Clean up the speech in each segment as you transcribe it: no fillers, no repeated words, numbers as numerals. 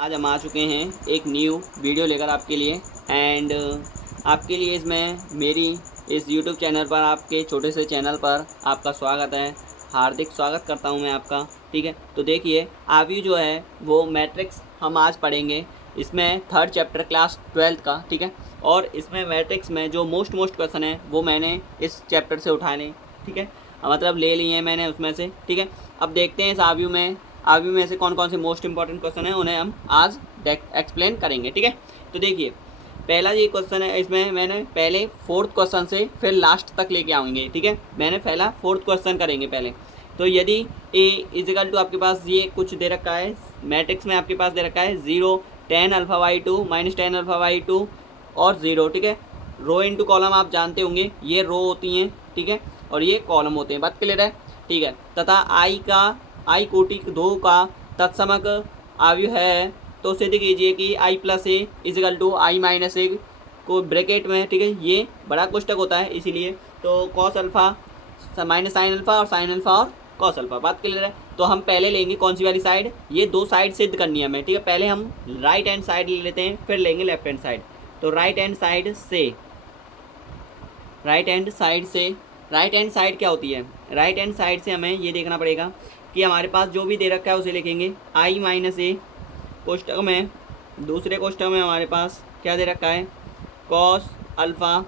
आज हम आ चुके हैं एक न्यू वीडियो लेकर आपके लिए एंड आपके लिए इसमें मेरी इस YouTube चैनल पर आपके छोटे से चैनल पर आपका स्वागत है। हार्दिक स्वागत करता हूं मैं आपका। ठीक है, तो देखिए अभी जो है वो मैट्रिक्स हम आज पढ़ेंगे। इसमें थर्ड चैप्टर क्लास 12th का। ठीक है, और इसमें मैट्रिक्स में जो मोस्ट क्वेश्चन है वो मैंने इस चैप्टर से उठाने, ठीक है, मतलब ले लिए हैं मैंने उसमें से। ठीक है, अब देखते हैं इस आरव्यू में से कौन कौन से मोस्ट इंपॉर्टेंट क्वेश्चन है उन्हें हम आज एक्सप्लेन करेंगे। ठीक है, तो देखिए पहला ये क्वेश्चन है, इसमें मैंने पहले फोर्थ क्वेश्चन से फिर लास्ट तक लेके आएंगे। ठीक है, मैंने पहला फोर्थ क्वेश्चन करेंगे पहले। तो यदि ए इजिकल टू आपके पास ये कुछ दे रखा है मैट्रिक्स में, आपके पास दे रखा है 0 10 alpha Y 2 minus 10 alpha Y 2 और 0। ठीक है, रो इंटू कॉलम आप जानते होंगे, ये रो होती हैं। ठीक है, और ये कॉलम होते हैं। बात क्लियर है? ठीक है, तथा आई कोटि 2 का तत्समक आव्यूह है तो सिद्ध कीजिए कि I plus A equal to I minus A को ब्रैकेट में। ठीक है, ये बड़ा कोष्टक होता है इसीलिए। तो cos alpha minus sine alpha और साइन अल्फ़ा और कॉस अल्फ़ा। बात क्लियर है? तो हम पहले लेंगे कौन सी वाली साइड, ये दो साइड सिद्ध करनी है हमें। ठीक है, पहले हम राइट हैंड साइड ले लेते हैं, फिर लेंगे लेफ्ट हैंड साइड। तो राइट हैंड साइड क्या होती है? राइट हैंड साइड से हमें ये देखना पड़ेगा कि हमारे पास जो भी दे रखा है उसे लिखेंगे आई माइनस ए। कोष्टक में दूसरे कोष्टक में हमारे पास क्या दे रखा है? कॉस अल्फ़ा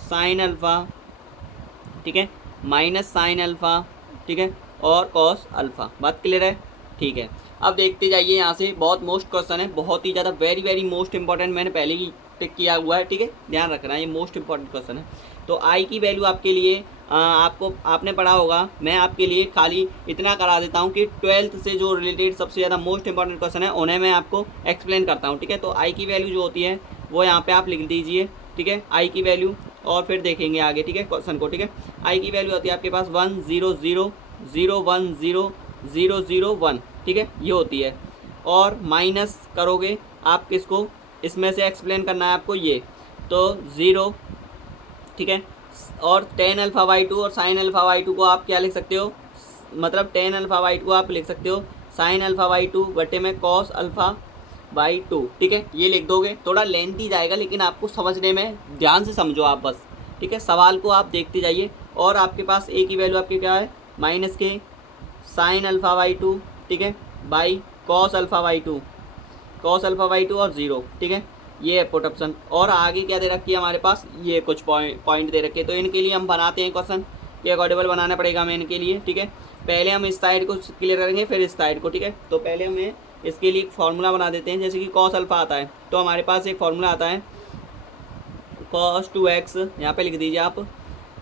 साइन अल्फ़ा, ठीक है, माइनस साइन अल्फ़ा, ठीक है, और कॉस अल्फ़ा। बात क्लियर है? ठीक है, अब देखते जाइए यहाँ से। बहुत मोस्ट क्वेश्चन है, बहुत ही ज़्यादा वेरी मोस्ट इंपॉर्टेंट, मैंने पहले ही टिक किया हुआ है। ठीक है, ध्यान रखना, ये मोस्ट इंपॉर्टेंट क्वेश्चन है। तो आई की वैल्यू आपके लिए आपने पढ़ा होगा, मैं आपके लिए खाली इतना करा देता हूँ कि 12th से जो रिलेटेड सबसे ज़्यादा मोस्ट इंपॉर्टेंट क्वेश्चन है उन्हें मैं आपको एक्सप्लेन करता हूँ। ठीक है, तो आई की वैल्यू जो होती है वो यहाँ पे आप लिख दीजिए। ठीक है, आई की वैल्यू, और फिर देखेंगे आगे। ठीक है, क्वेश्चन को। ठीक है, आई की वैल्यू होती है आपके पास 1 0 0 0 1 0 0 0 1। ठीक है, ये होती है। और माइनस करोगे आप किसको, इसमें से एक्सप्लेन करना है आपको ये, तो 0। ठीक है, और टेन अल्फ़ा वाई 2 और साइन अल्फ़ा वाई 2 को आप क्या लिख सकते हो, मतलब टेन अल्फ़ा वाई 2 आप लिख सकते हो साइन अल्फ़ा वाई 2 बटे में कॉस अल्फ़ा बाई 2। ठीक है, ये लिख दोगे। थोड़ा लेंथी जाएगा लेकिन आपको समझने में ध्यान से समझो आप बस। ठीक है, सवाल को आप देखते जाइए। और आपके पास ए की वैल्यू आपकी क्या है? माइनस के साइन अल्फ़ा वाई 2, ठीक है, बाई कॉस अल्फ़ा वाई 2, और 0। ठीक है, ये है पुट ऑप्शन। और आगे क्या दे रखी है हमारे पास? ये कुछ पॉइंट दे रखे हैं, तो इनके लिए हम बनाते हैं क्वेश्चन के अकॉर्डेबल बनाना पड़ेगा हमें इनके लिए। ठीक है, पहले हम इस साइड को क्लियर करेंगे फिर इस साइड को। ठीक है, तो पहले हमें इसके लिए एक फार्मूला बना देते हैं। जैसे कि कॉस अल्फ़ा आता है तो हमारे पास एक फार्मूला आता है कॉस 2x, यहाँ पे लिख दीजिए आप,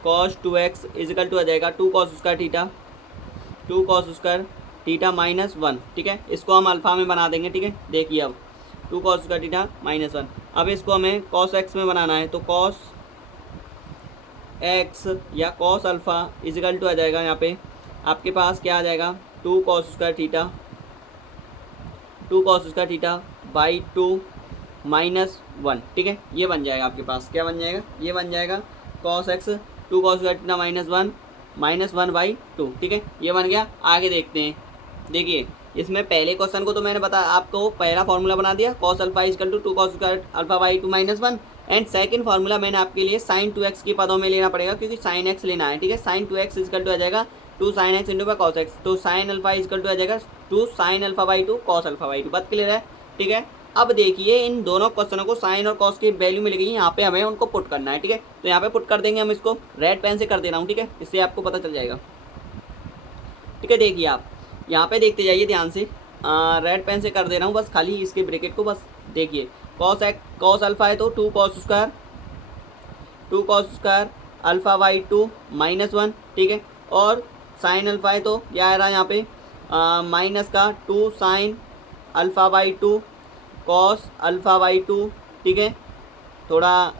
कॉस 2x इजिकल टू आ जाएगा 2 cos square theta, 2 cos square theta minus 1। ठीक है, इसको हम अल्फ़ा में बना देंगे। ठीक है, देखिए अब 2 कॉस स्क्वायर थीटा माइनस 1। अब इसको हमें कॉस एक्स में बनाना है, तो कॉस एक्स या कॉस अल्फ़ा इजिकल टू आ जाएगा, यहाँ पे आपके पास क्या आ जाएगा, 2 cos square theta by 2 minus 1। ठीक है, ये बन जाएगा आपके पास, क्या बन जाएगा? ये बन जाएगा cos x 2 cos square theta minus 1 by 2। ठीक है, ये बन गया। आगे देखते हैं। देखिए इसमें पहले क्वेश्चन को तो मैंने आपको पहला फार्मूला बना दिया, cos alpha equal to 2 cos square alpha by 2 minus 1। And second formula मैंने आपके लिए साइन 2x के पदों में लेना पड़ेगा क्योंकि साइन x लेना है। ठीक है, साइन 2x इजकल टू आ जाएगा 2 sign x into by cos x, तो साइन अल्फा इजकल टू आ जाएगा 2 sign alpha by 2 cos alpha by 2। बात क्लियर है? ठीक है, अब देखिए इन दोनों क्वेश्चनों को साइन और कॉस की वैल्यू मिल गई, यहाँ पे हमें उनको पुट करना है। ठीक है, तो यहाँ पे पुट कर देंगे हम इसको, रेड पेन से कर दे रहा हूँ। ठीक है, इससे आपको पता चल जाएगा। ठीक है, देखिए आप यहाँ पे देखते जाइए ध्यान से, रेड पेन से कर दे रहा हूँ बस, खाली इसके ब्रैकेट को बस देखिए। कॉस अल्फ़ा है तो 2 cos square alpha by 2 minus 1। ठीक है, और साइन अल्फ़ा है तो क्या आ रहा है यहाँ पे, माइनस का 2 sine alpha by 2 cos alpha by 2। ठीक है, थोड़ा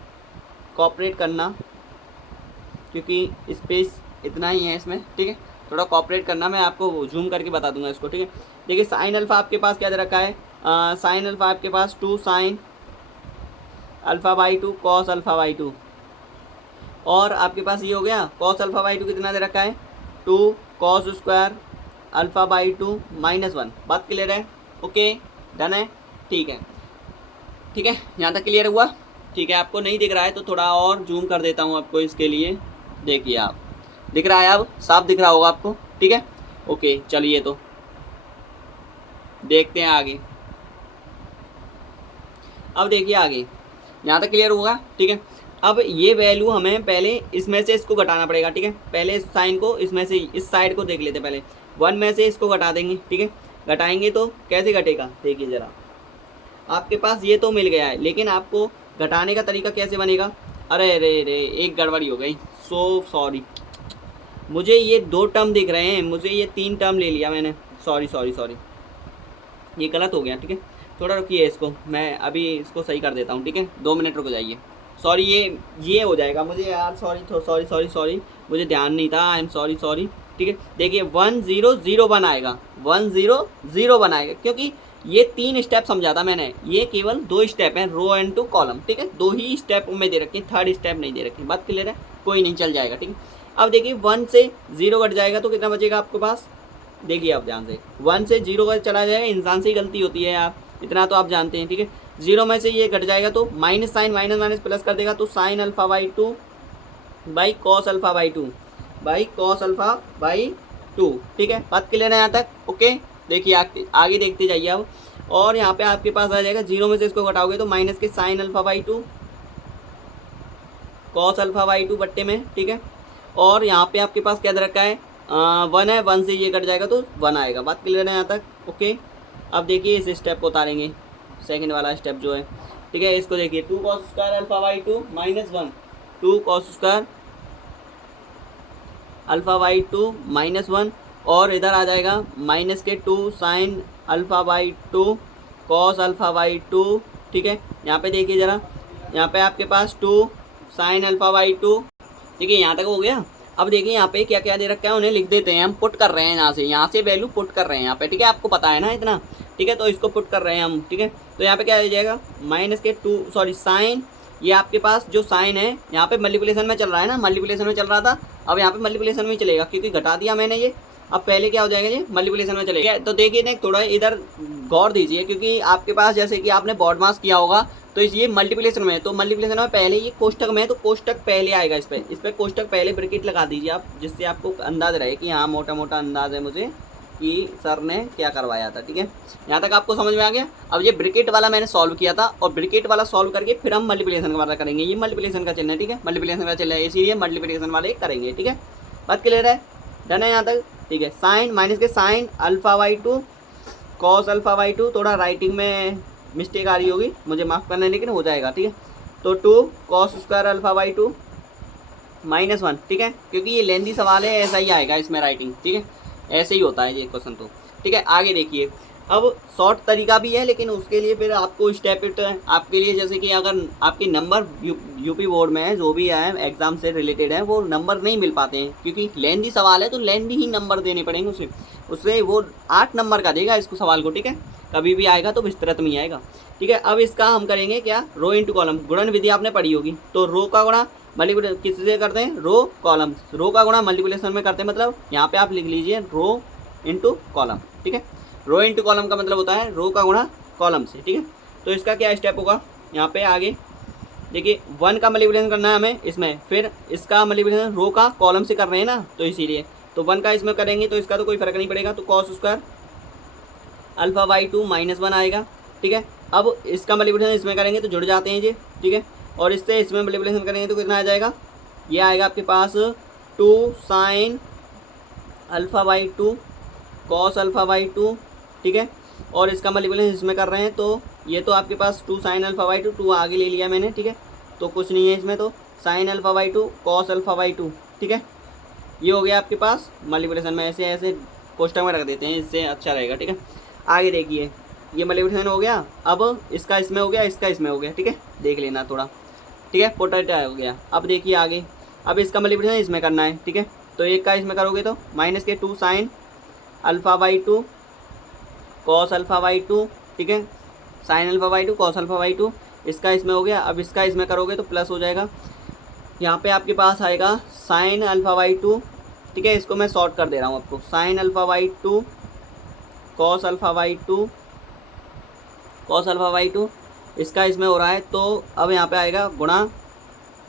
कॉपरेट करना क्योंकि स्पेस इतना ही है इसमें। ठीक है, थोड़ा कॉपरेट करना, मैं आपको जूम करके बता दूंगा इसको। ठीक है, देखिए साइन अल्फ़ा आपके पास क्या दे रखा है, साइन अल्फ़ा आपके पास 2 sine alpha by 2 cos alpha by 2, और आपके पास ये हो गया कॉस अल्फ़ा बाई 2 कितना दे रखा है, 2 cos square alpha by 2 minus 1। बात क्लियर है? ओके, डन है। ठीक है, ठीक है, यहाँ तक क्लियर हुआ। ठीक है, आपको नहीं दिख रहा है तो थोड़ा और जूम कर देता हूँ आपको इसके लिए। देखिए आप, दिख रहा है, अब साफ दिख रहा होगा आपको। ठीक है, ओके, चलिए तो देखते हैं आगे। अब देखिए आगे, यहाँ तक क्लियर होगा। ठीक है, अब ये वैल्यू हमें पहले इसमें से इसको घटाना पड़ेगा। ठीक है, पहले इस साइन को इसमें से, इस साइड को देख लेते पहले। 1 में से इसको घटा देंगे। ठीक है, घटाएंगे तो कैसे घटेगा, देखिए ज़रा। आपके पास ये तो मिल गया है, लेकिन आपको घटाने का तरीका कैसे बनेगा। अरे अरे अरे, एक गड़बड़ी हो गई, सो सॉरी। मुझे ये 2 टर्म दिख रहे हैं, मुझे ये 3 टर्म ले लिया मैंने। सॉरी सॉरी सॉरी, ये गलत हो गया। ठीक है, थोड़ा रुकिए, इसको मैं अभी इसको सही कर देता हूँ। ठीक है, 2 मिनट रुक जाइए। सॉरी, ये हो जाएगा मुझे यार, सॉरी सॉरी सॉरी सॉरी, मुझे ध्यान नहीं था, आई एम सॉरी सॉरी। ठीक है, देखिए 1 0 0 1 आएगा, 1 0 0 1 आएगा, क्योंकि ये 3 स्टेप समझा था मैंने, ये केवल 2 स्टेप हैं, रो एंड टू कॉलम। ठीक है, 2 ही स्टेप में दे रखे हैं, 3rd स्टेप नहीं दे रखे। बात क्लियर है, कोई नहीं, चल जाएगा। ठीक है, अब देखिए 1 से 0 घट जाएगा तो कितना बचेगा आपके पास। देखिए आप ध्यान से, 1 से 0 का चला जाएगा, इंसान से ही गलती होती है यार, इतना तो आप जानते हैं। ठीक है, 0 में से ये घट जाएगा तो minus sine, minus minus plus कर देगा, तो sine alpha by 2 by cos alpha by 2 by cos alpha by 2। ठीक है, बात क्लियर है यहाँ तक, ओके। देखिए आगे देखते जाइए अब। और यहाँ पे आपके पास आ जाएगा, 0 में से इसको घटाओगे तो माइनस के sine alpha by 2 cos alpha by 2 बट्टे में। ठीक है, और यहाँ पे आपके पास क्या दे रखा है, 1 है, 1 से ये कट जाएगा तो 1 आएगा। बात क्लियर है यहाँ तक, ओके। अब देखिए इस स्टेप को उतारेंगे, सेकंड वाला स्टेप जो है। ठीक है, इसको देखिए, 2 cos square alpha by 2 minus 1, 2 cos square alpha by 2 minus 1, और इधर आ जाएगा माइनस के 2 sign alpha by 2 cos alpha by 2। ठीक है, यहाँ पे देखिए ज़रा, यहाँ पे आपके पास 2 साइन अल्फा बाई 2। ठीक है, यहाँ तक हो गया। अब देखिए यहाँ पे क्या क्या दे रखा है, उन्हें लिख देते हैं, हम पुट कर रहे हैं यहाँ से वैल्यू पुट कर रहे हैं यहाँ पे। ठीक है, आपको पता है ना इतना। ठीक है, तो इसको पुट कर रहे हैं हम। ठीक है, तो यहाँ पे क्या आ जाएगा, माइनस के 2 सॉरी साइन, ये आपके पास जो साइन है यहाँ पे मल्टीप्लिकेशन में चल रहा है ना, मल्टीप्लिकेशन में चल रहा था, अब यहाँ पे मल्टीप्लिकेशन में चलेगा क्योंकि घटा दिया मैंने ये। अब पहले क्या हो जाएगा, ये मल्टीप्लिकेशन में चलेगा। तो देखिए ना, थोड़ा इधर गौर दीजिए, क्योंकि आपके पास जैसे कि आपने बॉड मास किया होगा, तो ये मल्टीप्लिकेशन में है, तो मल्टीप्लिकेशन में पहले ये कोष्टक में है, तो कोष्टक पहले आएगा। इस पर कोष्टक पहले ब्रैकेट लगा दीजिए आप, जिससे आपको अंदाज रहे कि हाँ मोटा मोटा अंदाज है मुझे कि सर ने क्या करवाया था। ठीक है, यहाँ तक आपको समझ में आ गया। अब ये ब्रैकेट वाला मैंने सॉल्व किया था, और ब्रैकेट वाला सॉल्व करके फिर हम मल्टीप्लिकेशन वाला करेंगे। ये मल्टीप्लिकेशन का चिन्ह है। ठीक है, मल्टीप्लिकेशन का चिन्ह है, इसीलिए मल्टीप्लिकेशन वाले करेंगे। ठीक है, बात क्लियर है, डन है यहाँ तक। ठीक है, साइन माइनस के sine alpha by 2 cos alpha by 2, थोड़ा राइटिंग में मिस्टेक आ रही होगी, मुझे माफ़ करना, लेकिन हो जाएगा। ठीक है, तो 2 cos square alpha by 2 minus 1। ठीक है, क्योंकि ये लेंदी सवाल है, ऐसा ही आएगा इसमें राइटिंग। ठीक है, ऐसे ही होता है ये क्वेश्चन तो। ठीक है, आगे देखिए। अब शॉर्ट तरीका भी है, लेकिन उसके लिए फिर आपको स्टेप इट आपके लिए, जैसे कि अगर आपके नंबर यूपी बोर्ड में है, जो भी है एग्ज़ाम से रिलेटेड है, वो नंबर नहीं मिल पाते हैं, क्योंकि लेंदी सवाल है तो लेंदी ही नंबर देने पड़ेंगे उसे। उससे वो 8 नंबर का देगा इसको सवाल को। ठीक है, कभी भी आएगा तो विस्तृत में आएगा। ठीक है, अब इसका हम करेंगे क्या, रो इंटू कॉलम। गुणन विधि आपने पढ़ी होगी, तो रो का गुणा मल्टीप्लिकेशन किससे करते हैं, रो कॉलम। रो का गुणा मल्टीप्लिकेशन में करते हैं, मतलब यहाँ पे आप लिख लीजिए रो इंटू कॉलम। ठीक है, रो इंटू कॉलम का मतलब होता है रो का गुणा कॉलम से। ठीक है, तो इसका क्या स्टेप होगा, यहाँ पे आगे देखिए 1 का मल्टीप्लिकेशन करना है हमें इसमें, फिर इसका मल्टीप्लिकेशन रो का कॉलम से कर रहे हैं ना, तो इसीलिए तो 1 का इसमें करेंगे तो इसका तो कोई फर्क नहीं पड़ेगा, तो cos square alpha by 2 minus 1 आएगा। ठीक है, अब इसका मल्टीप्लिकेशन इसमें करेंगे तो जुड़ जाते हैं ये। ठीक है, और इससे इसमें मल्टीप्लिकेशन करेंगे तो कितना आ जाएगा, ये आएगा आपके पास 2 sign alpha by 2 cos alpha by 2। ठीक है, और इसका मल्टीप्लिकेशन इसमें कर रहे हैं, तो ये तो आपके पास 2 साइन अल्फा बाई 2, 2 आगे ले लिया मैंने। ठीक है, तो कुछ नहीं है इसमें, तो sine alpha by 2 cos alpha by 2। ठीक है, ये हो गया आपके पास मल्टीप्लिकेशन में, ऐसे ऐसे कोष्टक में रख देते हैं, इससे अच्छा रहेगा। ठीक है, आगे देखिए, ये मल्टीप्लिकेशन हो गया, अब इसका इसमें हो गया, इसका इसमें हो गया। ठीक है, देख लेना थोड़ा। ठीक है, पोटेटा हो गया। अब देखिए आगे, अब इसका मल्टीप्लिकेशन इसमें करना है। ठीक है, तो एक का इसमें करोगे तो माइनस के 2 sign alpha by 2 cos alpha by 2। ठीक है, sign alpha by 2 cos alpha by 2, इसका इसमें हो गया। अब इसका इसमें करोगे तो प्लस हो जाएगा, यहाँ पे आपके पास आएगा साइन अल्फा बाई 2। ठीक है, इसको मैं शॉर्ट कर दे रहा हूँ आपको, sign alpha by 2 cos alpha by 2 cos alpha by to, इसका इसमें हो रहा है, तो अब यहाँ पे आएगा गुणा,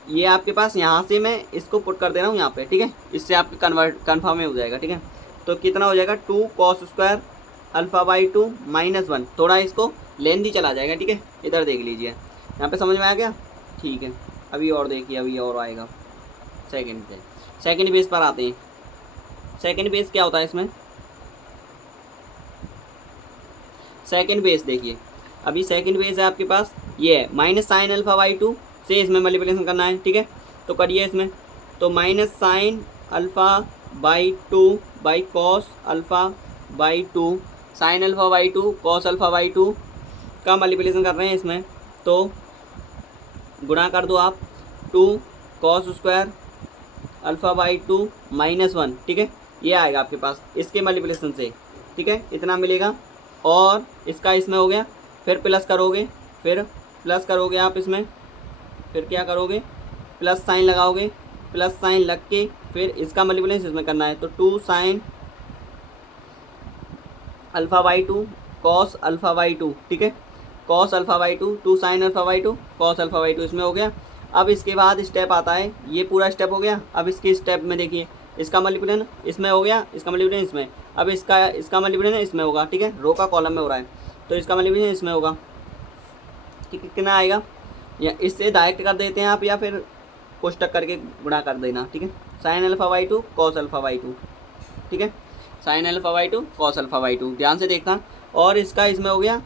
ये आपके पास यहाँ से मैं इसको पुट कर दे रहा हूँ यहाँ पे, ठीक है, इससे आपके कन्फर्म हो जाएगा, ठीक है। तो कितना हो जाएगा 2 cos square alpha by two minus 1, थोड़ा इसको लेंदी चला जाएगा, ठीक है। इधर देख लीजिए, यहाँ पे समझ में आ गया, ठीक है। अभी और देखिए, अभी और आएगा सेकंड बेस पर आते हैं। सेकंड बेस क्या होता है इसमें, सेकंड बेस देखिए, अभी सेकंड बेस है आपके पास ये है minus sign alpha by to से इसमें मल्टीप्लिकेशन करना है, ठीक है। तो करिए इसमें, तो minus sign alpha by two by cos alpha by to, sine alpha by to cos alpha by to का मल्टीप्लिकेशन कर रहे हैं इसमें, तो गुणा कर दो आप 2 cos square alpha by two minus 1, ठीक है। ये आएगा आपके पास इसके मल्टीप्लिकेशन से, ठीक है, इतना मिलेगा। और इसका इसमें हो गया, फिर प्लस करोगे, फिर प्लस करोगे आप इसमें, फिर क्या करोगे, प्लस साइन लगाओगे, प्लस साइन लग के फिर इसका मल्टीप्लिकेशन इसमें करना है, तो 2 sine alpha by to cos alpha by to, ठीक है, cos alpha by to, 2 sine alpha by to cos alpha by to, इसमें हो गया। अब इसके बाद स्टेप आता है, ये पूरा स्टेप हो गया। अब इसके स्टेप में देखिए, इसका मल्टीप्लिकेशन इसमें हो गया, इसका मल्टीप्लिकेशन इसमें, अब इसका मल्टीप्लिकेशन इसमें होगा, ठीक है, रो का कॉलम में हो रहा है, तो इसका मल्टीप्लिकेशन इसमें होगा, ठीक है। कितना आएगा, या इससे डायरेक्ट कर देते हैं आप, या फिर कोष्टक करके गुणा कर देना, ठीक है। Sign alpha by to cos alpha by to, ठीक है, sign alpha by to cos alpha by to, ध्यान से देखना। और इसका इसमें हो गया,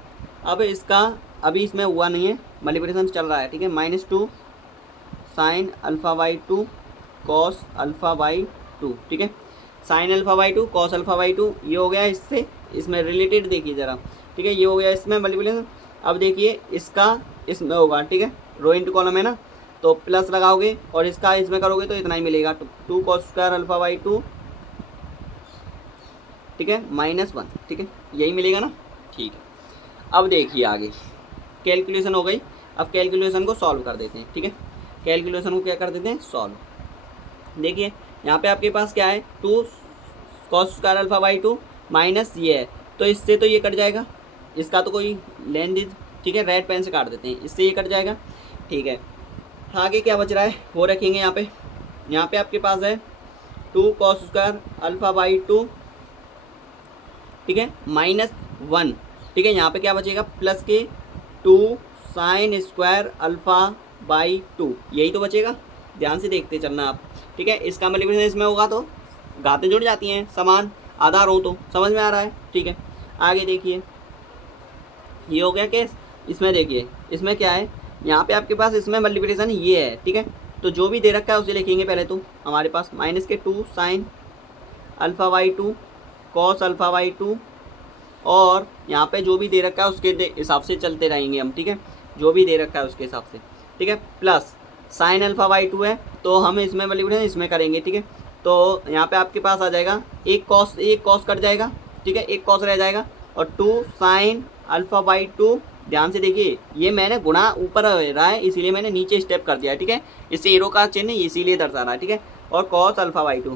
अब इसका अभी इसमें हुआ नहीं है, मल्टीप्लिकेशन चल रहा है, ठीक है, minus 2 sine alpha by to cos alpha by to, ठीक है, sign alpha by to cos alpha by to, ये हो गया इससे, इसमें रिलेटेड देखिए ज़रा, ठीक है, ये हो गया इसमें मल्टीप्लिकेशन। अब देखिए इसका इसमें होगा, ठीक है, रो इंटू कॉलम है ना, तो प्लस लगाओगे और इसका इसमें करोगे तो इतना ही मिलेगा, 2 cos square alpha by to, ठीक है, माइनस 1, ठीक है, यही मिलेगा ना, ठीक है। अब देखिए आगे कैलकुलेशन हो गई, अब कैलकुलेशन को सॉल्व कर देते हैं, ठीक है, कैलकुलेशन को क्या कर देते हैं, सॉल्व। देखिए यहाँ पे आपके पास क्या है, 2 cos square alpha by two minus ये है, तो इससे तो ये कट जाएगा, इसका तो कोई लेन देन, ठीक है, रेड पेन से काट देते हैं, इससे ये कट जाएगा, ठीक है। आगे क्या बच रहा है वो रखेंगे यहाँ पे आपके पास है 2 cos square alpha by to, ठीक है, माइनस 1, ठीक है, यहाँ पे क्या बचेगा, प्लस के 2 sine square alpha by to, यही तो बचेगा, ध्यान से देखते चलना आप, ठीक है। इसका मल्टीप्लिकेशन इसमें होगा तो घातें जुड़ जाती हैं, समान आधार हो तो, समझ में आ रहा है, ठीक है। आगे देखिए, ये हो गया केस, इसमें देखिए इसमें क्या है, यहाँ पे आपके पास इसमें मल्टीप्लिकेशन ये है, ठीक है, तो जो भी दे रखा है उसे लिखेंगे पहले, तो हमारे पास माइनस के 2 sine alpha by to cos alpha by two, और यहाँ पे जो भी दे रखा है उसके हिसाब से चलते रहेंगे हम, ठीक है, जो भी दे रखा है उसके हिसाब से, ठीक है, plus sign alpha by to है, तो हम इसमें मल्टीप्लिकेशन इसमें करेंगे, ठीक है। तो यहाँ पे आपके पास आ जाएगा एक कॉस कट जाएगा, ठीक है, एक कॉस रह जाएगा, और 2 साइन अल्फ़ा बाई टू, ध्यान से देखिए ये मैंने गुणा ऊपर रहा है इसीलिए मैंने नीचे स्टेप कर दिया है, ठीक है, इससे एरो का चिन्ह इसीलिए दर्शा रहा है, ठीक है, और कॉस अल्फ़ा बाई टू,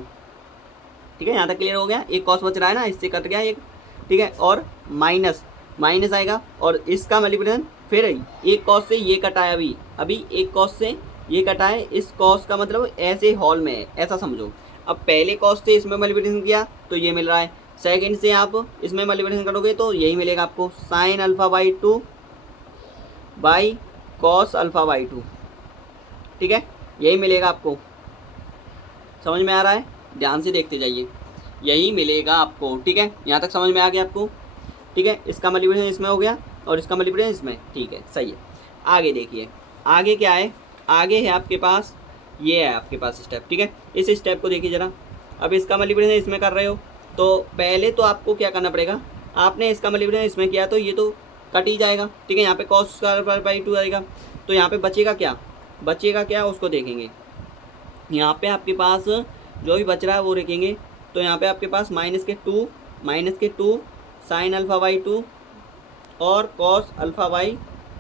ठीक है, यहाँ तक क्लियर हो गया। एक कॉस बच रहा है ना, इससे कट गया एक, ठीक है, और माइनस आएगा, और इसका मल्टीप्लिकेशन फिर एक कॉस से ये कटा है, अभी एक कॉस से ये कटा है, इस कॉस का मतलब ऐसे हॉल में है, ऐसा समझो। अब पहले कॉस से इसमें मल्टीप्लिकेशन किया तो ये मिल रहा है, सेकंड से आप इसमें मल्टीप्लिकेशन करोगे तो यही मिलेगा आपको, sign alpha by two by cos alpha by to, ठीक है, यही मिलेगा आपको, समझ में आ रहा है, ध्यान से देखते जाइए, यही मिलेगा आपको, ठीक है, यहाँ तक समझ में आ गया आपको, ठीक है। इसका मल्टीप्लिकेशन इसमें हो गया और इसका मल्टीप्लिकेशन इसमें, ठीक है, सही है। आगे देखिए, आगे क्या है, आगे है आपके पास, ये है आपके पास स्टेप, ठीक है, इस स्टेप को देखिए ज़रा। अब इसका मल्टीप्लिकेशन इसमें कर रहे हो तो पहले तो आपको क्या करना पड़ेगा, आपने इसका मल्टीप्लिकेशन इसमें किया तो ये तो कट ही जाएगा, ठीक है, यहाँ पे कॉस स्क्वायर बाई टू आएगा, तो यहाँ पे बचेगा क्या उसको देखेंगे। यहाँ पे आपके पास जो भी बच रहा है वो रखेंगे, तो यहाँ पे आपके पास माइनस के two sine alpha by two और कॉस अल्फ़ा बाई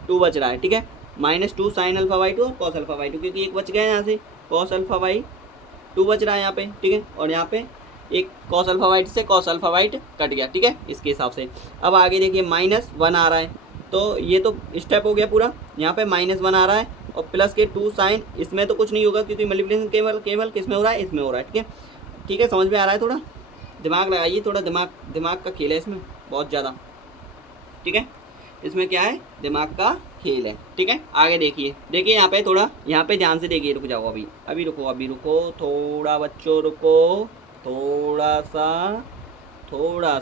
टू बच रहा है, ठीक है, -2 साइन अल्फ़ा बाई टू और कॉस अल्फ़ा बाई टू, क्योंकि एक बच गया है यहाँ से, कॉस अल्फ़ा बाई टू बच रहा है यहाँ पे, ठीक है, और यहाँ पे एक कॉस अल्फ़ा बाई से कॉस अल्फ़ा बाई कट गया, ठीक है, इसके हिसाब से। अब आगे देखिए -1 आ रहा है, तो ये तो स्टेप हो गया पूरा। यहाँ पे -1 आ रहा है और प्लस के 2 साइन, इसमें तो कुछ नहीं होगा क्योंकि मल्टीप्लिकेशन केवल केवल किस में हो रहा है, इसमें हो रहा है। ठीक है, ठीक है, समझ में आ रहा है? थोड़ा दिमाग लगाइए, थोड़ा दिमाग का खेल है इसमें बहुत ज़्यादा। ठीक है, इसमें क्या है, दिमाग का खेल है। ठीक है, आगे देखिए, देखिए यहाँ पे थोड़ा, यहाँ पे ध्यान से देखिए, रुक जाओ, अभी रुको थोड़ा बच्चों, रुको थोड़ा सा थोड़ा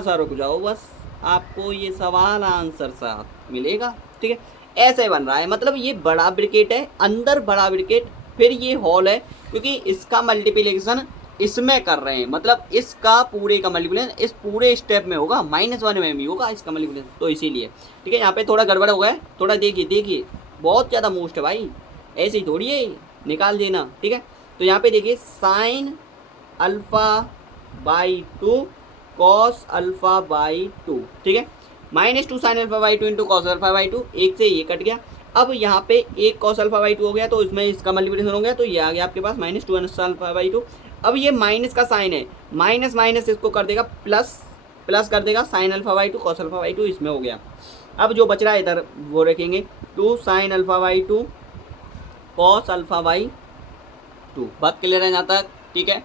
सा रुक जाओ बस, आपको ये सवाल आंसर सा मिलेगा। ठीक है, ऐसे बन रहा है, मतलब ये बड़ा ब्रिकेट है, अंदर बड़ा ब्रिकेट, फिर ये हॉल है, क्योंकि इसका मल्टीप्लिकेशन इसमें कर रहे हैं, मतलब इसका पूरे का मल्टीप्लिकेशन इस पूरे स्टेप में होगा, -1 में भी होगा इसका मल्टीप्लिकेशन, तो इसीलिए। ठीक है, यहाँ पे थोड़ा गड़बड़ हो गया है, थोड़ा देखिए बहुत ज़्यादा मोस्ट है भाई, ऐसे ही थोड़ी है, निकाल देना। ठीक है, तो यहाँ पे देखिए sin α/2 cos α/2। ठीक है, -2 sin α/2 इंटू cos α/2, एक से ये कट गया। अब यहाँ पे एक cos α/2 हो गया, तो इसमें इसका मल्टीप्लिकेशन हो गया, तो ये आ गया आपके पास -2 sin α/2। अब ये माइनस का साइन है, माइनस माइनस इसको कर देगा प्लस, प्लस कर देगा sin α/2 cos α/2, इसमें हो गया। अब जो बच रहा है इधर वो रखेंगे 2 sin α/2 cos α/2। बात क्लियर है यहाँ तक? ठीक है,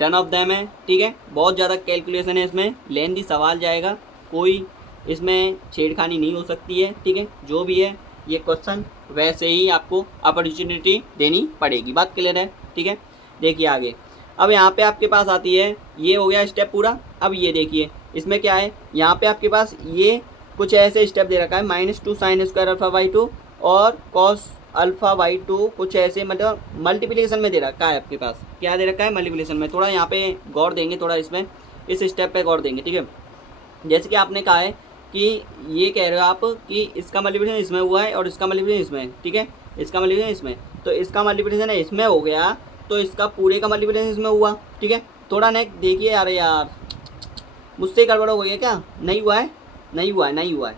डन ऑफ दैम है। ठीक है, बहुत ज़्यादा कैलकुलेशन है इसमें, लेंथी सवाल जाएगा, कोई इसमें छेड़खानी नहीं हो सकती है। ठीक है, जो भी है ये क्वेश्चन वैसे ही आपको अपॉर्चुनिटी देनी पड़ेगी। बात क्लियर है? ठीक है, देखिए आगे। अब यहाँ पे आपके पास आती है, ये हो गया स्टेप पूरा। अब ये देखिए इसमें क्या है, यहाँ पे आपके पास ये कुछ ऐसे स्टेप दे रखा है, -2 sin स्क्वायर α/2 और cos α/2, कुछ ऐसे, मतलब मल्टीप्लिकेशन में दे रखा है आपके पास। क्या दे रखा है? मल्टीप्लिकेशन में। थोड़ा यहाँ पे गौर देंगे, थोड़ा इसमें इस स्टेप पे गौर देंगे। ठीक है, जैसे कि आपने कहा है कि ये कह रहे हो आप कि इसका मल्टीप्लिकेशन इसमें हुआ है और इसका मल्टीप्लिकेशन इसमें। ठीक है, इसका मल्टीप्लिकेशन इसमें, तो इसका मल्टीप्लिकेशन है इसमें हो गया, तो इसका पूरे का मल्टीप्लिकेशन इसमें हुआ। ठीक है, थोड़ा नेक्स्ट देखिए यार मुझसे गड़बड़ हो गई है क्या? नहीं हुआ है, नहीं हुआ है, नहीं हुआ है।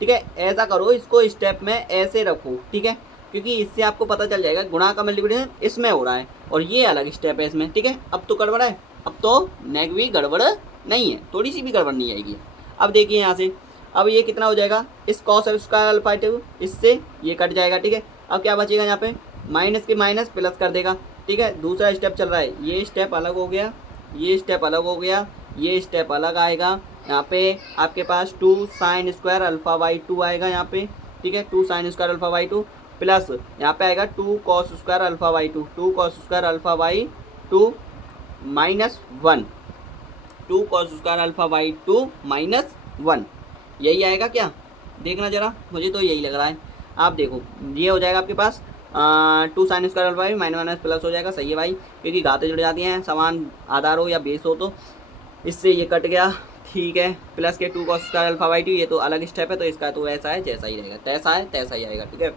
ठीक है, ऐसा करो, इसको स्टेप में ऐसे रखो। ठीक है, क्योंकि इससे आपको पता चल जाएगा गुणा का मल्टीप्लिकेशन इसमें हो रहा है और ये अलग स्टेप है इसमें। ठीक है, अब तो गड़बड़ है, अब तो नेक भी गड़बड़ नहीं है, थोड़ी सी भी गड़बड़ नहीं आएगी। अब देखिए यहाँ से, अब ये कितना हो जाएगा, इस cos स्क्वायर α/2 इससे ये कट जाएगा। ठीक है, अब क्या बचेगा यहाँ पे, माइनस के माइनस प्लस कर देगा। ठीक है, दूसरा स्टेप चल रहा है, ये स्टेप अलग हो गया, ये स्टेप अलग हो गया, ये स्टेप अलग आएगा। यहाँ पे आपके पास 2 sin स्क्वायर α/2 आएगा यहाँ पे। ठीक है, 2 sin स्क्वायर α/2 प्लस यहाँ पे आएगा 2 cos square α/2, 2 cos square α/2 -1, 2 cos square α/2 -1, यही आएगा क्या? देखना ज़रा, मुझे तो यही लग रहा है। आप देखो, ये हो जाएगा आपके पास 2 sin स्क्वायर α/2 माइनस प्लस हो जाएगा। सही है भाई, क्योंकि घातें जुड़ जाती हैं, समान आधार हो या बेस हो, तो इससे ये कट गया। ठीक है, प्लस के 2 cos स्क्वायर α/2, ये तो अलग स्टेप है, तो इसका तो ऐसा है जैसा ही रहेगा, तैसा है तैसा ही आएगा। ठीक है,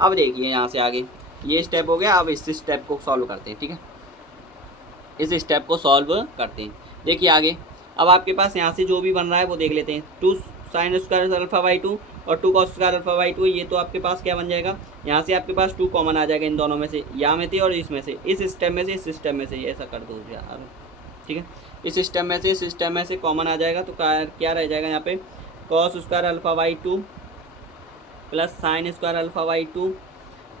अब देखिए यहाँ से आगे ये स्टेप हो गया। अब इस स्टेप को सॉल्व करते हैं। ठीक है, इस स्टेप को सॉल्व करते हैं। देखिए आगे, अब आपके पास यहाँ से जो भी बन रहा है वो देख लेते हैं। 2 sin स्क्वायर α/2 और 2 cos स्क्वायर α/2, ये तो आपके पास क्या बन जाएगा, यहाँ से आपके पास 2 कॉमन आ जाएगा इन दोनों में से, यहाँ में थे और इसमें से, इस स्टेप में से इस स्टेप में से, ऐसा कर दो यार। ठीक है, इस स्टेप में से इस स्टेप में से कॉमन आ जाएगा, तो क्या रह जाएगा यहाँ पे, cos square α/2 plus sin square α/2।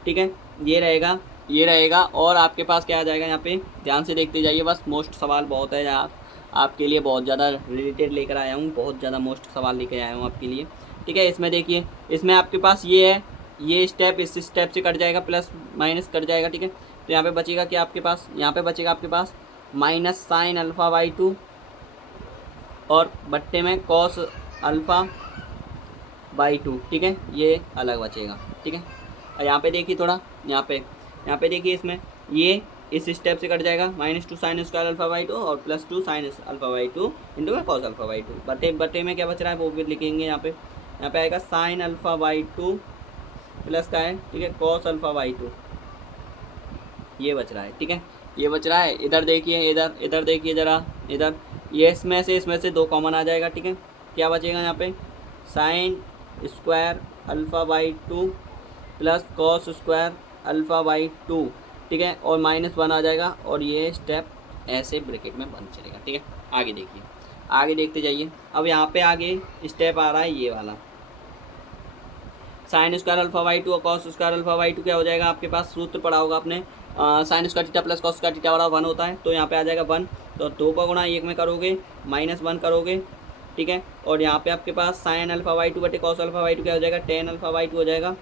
ठीक है, ये रहेगा, ये रहेगा, और आपके पास क्या आ जाएगा यहाँ पे, ध्यान से देखते जाइए बस, मोस्ट सवाल बहुत है यार आपके लिए, बहुत ज़्यादा रिलेटेड लेकर आया हूँ, बहुत ज़्यादा मोस्ट सवाल लेकर आया हूँ आपके लिए। ठीक है, इसमें देखिए, इसमें आपके पास ये है, ये स्टेप इस स्टेप से कट जाएगा, प्लस माइनस कट जाएगा। ठीक है, तो यहाँ पे बचेगा क्या आपके पास, यहाँ पे बचेगा आपके पास माइनस sin α/2 और बट्टे में cos α/2। ठीक है, ये अलग बचेगा। ठीक है, और यहाँ पे देखिए थोड़ा, यहाँ पे देखिए, इसमें ये इस स्टेप से कट जाएगा, -2 sin स्क्वायर α/2 और प्लस 2 sin α/2 इंटू में cos α/2, बटे में क्या बच रहा है वो भी लिखेंगे। यहाँ पे आएगा sin α/2 प्लस का है, ठीक है, cos α/2, ये बच रहा है। ठीक है, ये बच रहा है। इधर देखिए, इधर देखिए ज़रा, इधर ये इसमें से 2 कॉमन आ जाएगा। ठीक है, क्या बचेगा यहाँ पे, sin square α/2 plus cos square α/2। ठीक है, और -1 आ जाएगा, और ये स्टेप ऐसे ब्रैकेट में बंद चलेगा। ठीक है, आगे देखिए, आगे देखते जाइए। अब यहाँ पे आगे स्टेप आ रहा है ये वाला, sine square alpha by two और cos square alpha by two क्या हो जाएगा आपके पास, सूत्र पढ़ा होगा आपने, sine square theta plus cos square theta बराबर 1 होता है, तो यहाँ पे आ जाएगा 1। तो 2 का गुणा 1 में करोगे -1 करोगे, ठीक है। और यहाँ पे आपके पास साइन अल्फा बाई टू बटे कॉस अल्फा बाई टू क्या हो जाएगा, टेन अल्फा बाई टू हो जाएगा,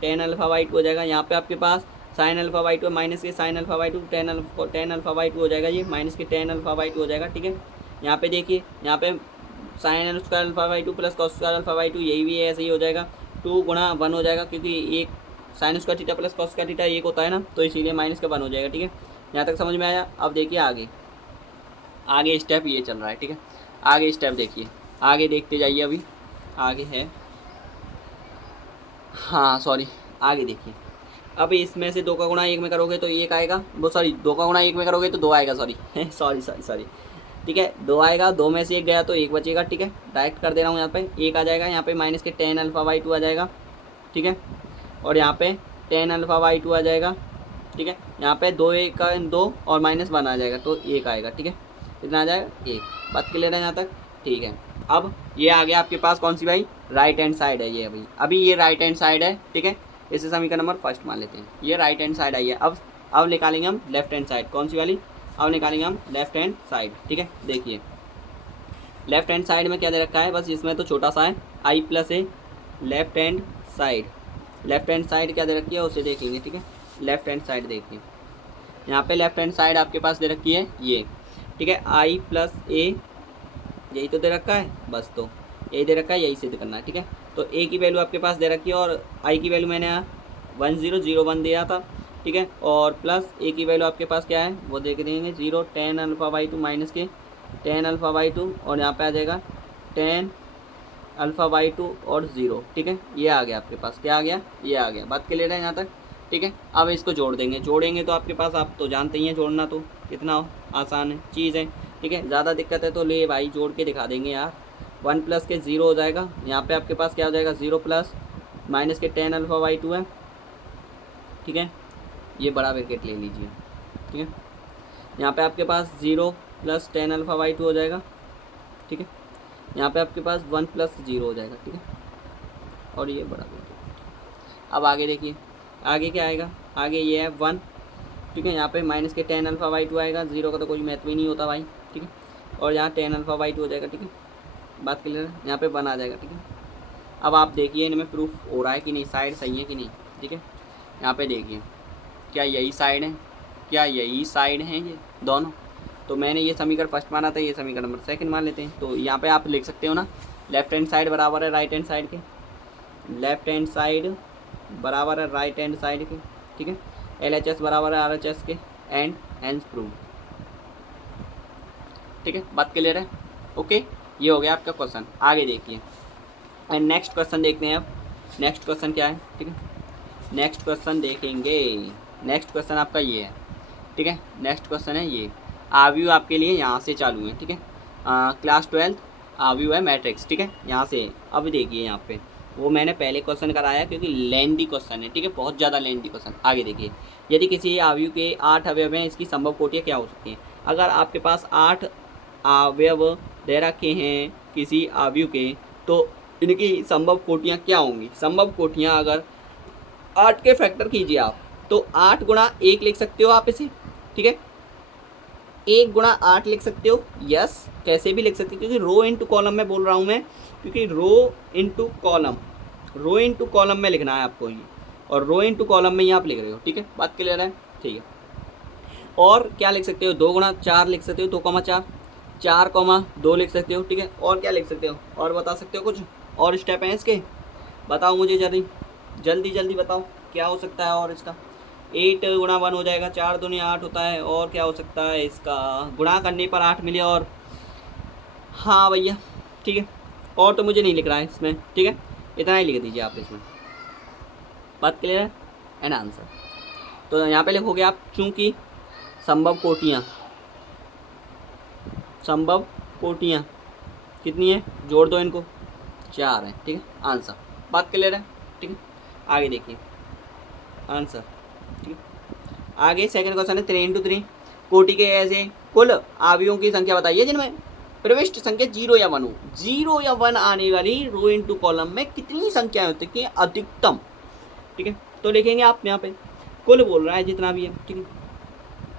टेन अल्फा बाई टू हो जाएगा। यहाँ पे आपके पास sine alpha by two minus के sine alpha by two tan alpha by two हो जाएगा, ये माइनस के टेन अल्फा बाई टू हो जाएगा, ठीक है। यहाँ पे देखिए, यहाँ पे sign square alpha by two plus cos square alpha by to यही भी है, ऐसे ही हो जाएगा। 2 गुणा 1 हो जाएगा, क्योंकि एक sign square theta plus cos square theta एक होता है ना, तो इसीलिए माइनस का 1 हो जाएगा, ठीक है। यहाँ तक समझ में आया। अब देखिए आगे स्टेप ये चल रहा है, ठीक है। आगे स्टेप देखिए, आगे देखते जाइए, अभी आगे है, हाँ सॉरी, आगे देखिए। अब इसमें से 2 का गुणा 1 में करोगे तो 1 आएगा, वो सॉरी 2 का गुणा 1 में करोगे तो 2 आएगा, सॉरी सॉरी, ठीक है। 2 आएगा, 2 में से 1 गया तो 1 बचेगा, ठीक है। डायरेक्ट कर दे रहा हूँ, यहाँ पे 1 आ जाएगा, यहाँ पे माइनस के टेन अल्फा बाई टू आ जाएगा, ठीक है। और यहाँ पे टेन अल्फा बाई टू आ जाएगा, ठीक है। यहाँ पे 2 1 का 2 और -1 आ जाएगा, तो 1 आएगा, ठीक है। कितना आ जाएगा, 1। बात क्लियर है यहाँ तक, ठीक है। अब ये आ गया आपके पास कौन सी भाई, राइट हैंड साइड है ये, अभी ये राइट हैंड साइड है, ठीक है। इसे समीकरण नंबर फर्स्ट मान लेते हैं, ये राइट हैंड साइड आई है। अब निकालेंगे हम लेफ्ट हैंड साइड, कौन सी वाली, अब निकालेंगे हम लेफ्ट हैंड साइड, ठीक है। देखिए लेफ्ट हैंड साइड में क्या दे रखा है, बस इसमें तो छोटा सा है i plus A left hand side. Left hand side क्या दे रखी है उसे देख लेंगे, ठीक है। लेफ्ट हैंड साइड देखिए, यहाँ पे लेफ्ट हैंड साइड आपके पास दे रखी है ये, ठीक है। i प्लस ए यही तो दे रखा है, बस तो यही दे रखा है, यही सिद्ध करना है, ठीक है। तो a की वैल्यू आपके पास दे रखी है और i की वैल्यू मैंने 1001 दिया था, ठीक है। और प्लस a की वैल्यू आपके पास क्या है वो देख देंगे, 0 ten alpha by two minus के टेन अल्फा बाई टू, और यहाँ पे आ जाएगा टेन अल्फा बाई टू और 0, ठीक है। ये आ गया आपके पास, क्या आ गया, ये आ गया। बात क्लियर है यहाँ तक, ठीक है। अब इसको जोड़ेंगे तो आपके पास, आप तो जानते ही हैं जोड़ना तो कितना आसान है चीज़ है, ठीक है। ज़्यादा दिक्कत है तो ले भाई जोड़ के दिखा देंगे यार। 1 प्लस के 0 हो जाएगा, यहाँ पे आपके पास क्या हो जाएगा, 0 प्लस माइनस के टेन अल्फा बाई टू है, ठीक है। ये बड़ा ब्रैकेट ले लीजिए, ठीक है। यहाँ पे आपके पास 0 plus ten alpha by two हो जाएगा, ठीक है। यहाँ पे आपके पास 1 प्लस 0 हो जाएगा, ठीक है। और ये बड़ा ब्रैकेट। अब आगे देखिए, आगे क्या आएगा, आगे ये है 1, ठीक है। यहाँ पे माइनस के टेन अल्फा बाई टू आएगा, 0 का तो कोई महत्व ही नहीं होता भाई, ठीक है। और यहाँ टेन अल्फा बाई टू हो जाएगा, ठीक है। बात क्लियर है, यहाँ पे 1 आ जाएगा, ठीक है। अब आप देखिए इनमें प्रूफ हो रहा है कि नहीं, साइड सही है कि नहीं, ठीक है। यहाँ पे देखिए, क्या यही साइड है, क्या यही साइड हैं ये दोनों। तो मैंने ये समीकरण फर्स्ट माना था, ये समीकरण नंबर सेकंड मान लेते हैं। तो यहाँ पे आप लिख सकते हो ना, लेफ्ट हैंड साइड बराबर है राइट हैंड साइड के, लेफ्ट हैंड साइड बराबर है राइट हैंड साइड के, ठीक है। LHS बराबर है RHS के, एंड हेंस प्रूव, ठीक है। बात क्लियर है, ओके। ये हो गया आपका क्वेश्चन। आगे देखिए एंड नेक्स्ट क्वेश्चन देखते हैं। अब नेक्स्ट क्वेश्चन क्या है, ठीक है। नेक्स्ट क्वेश्चन देखेंगे, नेक्स्ट क्वेश्चन आपका ये है, ठीक है। नेक्स्ट क्वेश्चन है ये, आव्यू आपके लिए यहाँ से चालू है, ठीक है। क्लास 12 आव्यू है मैट्रिक्स, ठीक है, यहाँ से। अब देखिए यहाँ पे वो मैंने पहले क्वेश्चन कराया क्योंकि लेंथी क्वेश्चन है, ठीक है, बहुत ज़्यादा लेंथी क्वेश्चन। आगे देखिए, यदि किसी आव्यू के 8 अवयव हैं, इसकी संभव कोटियाँ क्या हो सकती हैं। अगर आपके पास 8 अवयव दे रखे हैं किसी आव्यू के, तो इनकी संभव कोटियाँ क्या होंगी। संभव कोटियाँ अगर 8 के फैक्टर कीजिए आप, तो 8 गुणा 1 लिख सकते हो आप इसे, ठीक है। 1 गुणा 8 लिख सकते हो, यस, कैसे भी लिख सकते हो, क्योंकि रो इनटू कॉलम में बोल रहा हूँ मैं, क्योंकि रो इनटू कॉलम में लिखना है आपको ये, और रो इनटू कॉलम में ही आप लिख रहे हो, ठीक है। बात क्लियर है, ठीक है। और क्या लिख सकते हो, 2 गुणा 4 लिख सकते हो, 2,4, 4,2 लिख सकते हो, ठीक है। और क्या लिख सकते हो, और बता सकते हो कुछ और स्टेप हैं इसके, बताओ मुझे जल्दी बताओ क्या हो सकता है। और इसका 8 गुणा 1 हो जाएगा, 4 दूनी 8 होता है। और क्या हो सकता है इसका, गुणा करने पर 8 मिले, और हाँ भैया ठीक है, और तो मुझे नहीं लिख रहा है इसमें, ठीक है। इतना ही लिख दीजिए आप इसमें। बात क्लियर है, एंड आंसर। तो यहाँ पे लिखोगे आप, चूँकि संभव कोटियाँ कितनी है, जोड़ दो इनको, 4 है, ठीक है। आंसर, बात क्लियर है, ठीक है। आगे देखिए आंसर, ठीक है। आगे सेकंड क्वेश्चन है 3 × 3 कोटि के ऐसे कुल आव्यूहों की संख्या बताइए जिनमें प्रविष्ट संख्या 0 या 1 हो, 0 या 1 आने वाली रो इनटू कॉलम में कितनी संख्याएं होती हैं अधिकतम, ठीक है। तो लिखेंगे आप यहाँ पे कुल बोल रहा है जितना भी है, ठीक है।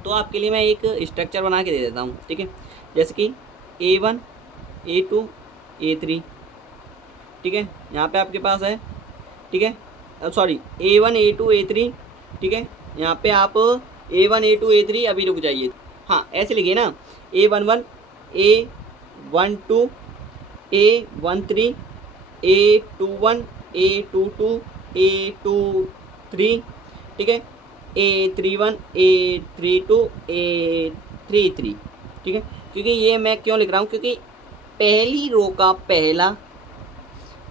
तो आपके लिए मैं एक स्ट्रक्चर बना के दे देता हूँ, ठीक है। जैसे कि A1 A2 A3, ठीक है, यहाँ पे आपके पास है, ठीक है, सॉरी A1 A2 A3, ठीक है। यहाँ पे आप A1 A2 A3 अभी रुक जाइए, हाँ ऐसे लिखिए ना, A11 A12 A13 A21 A22 A23, ठीक है, A31 A32 A33, ठीक है। क्योंकि ये मैं क्यों लिख रहा हूँ, क्योंकि पहली रो का पहला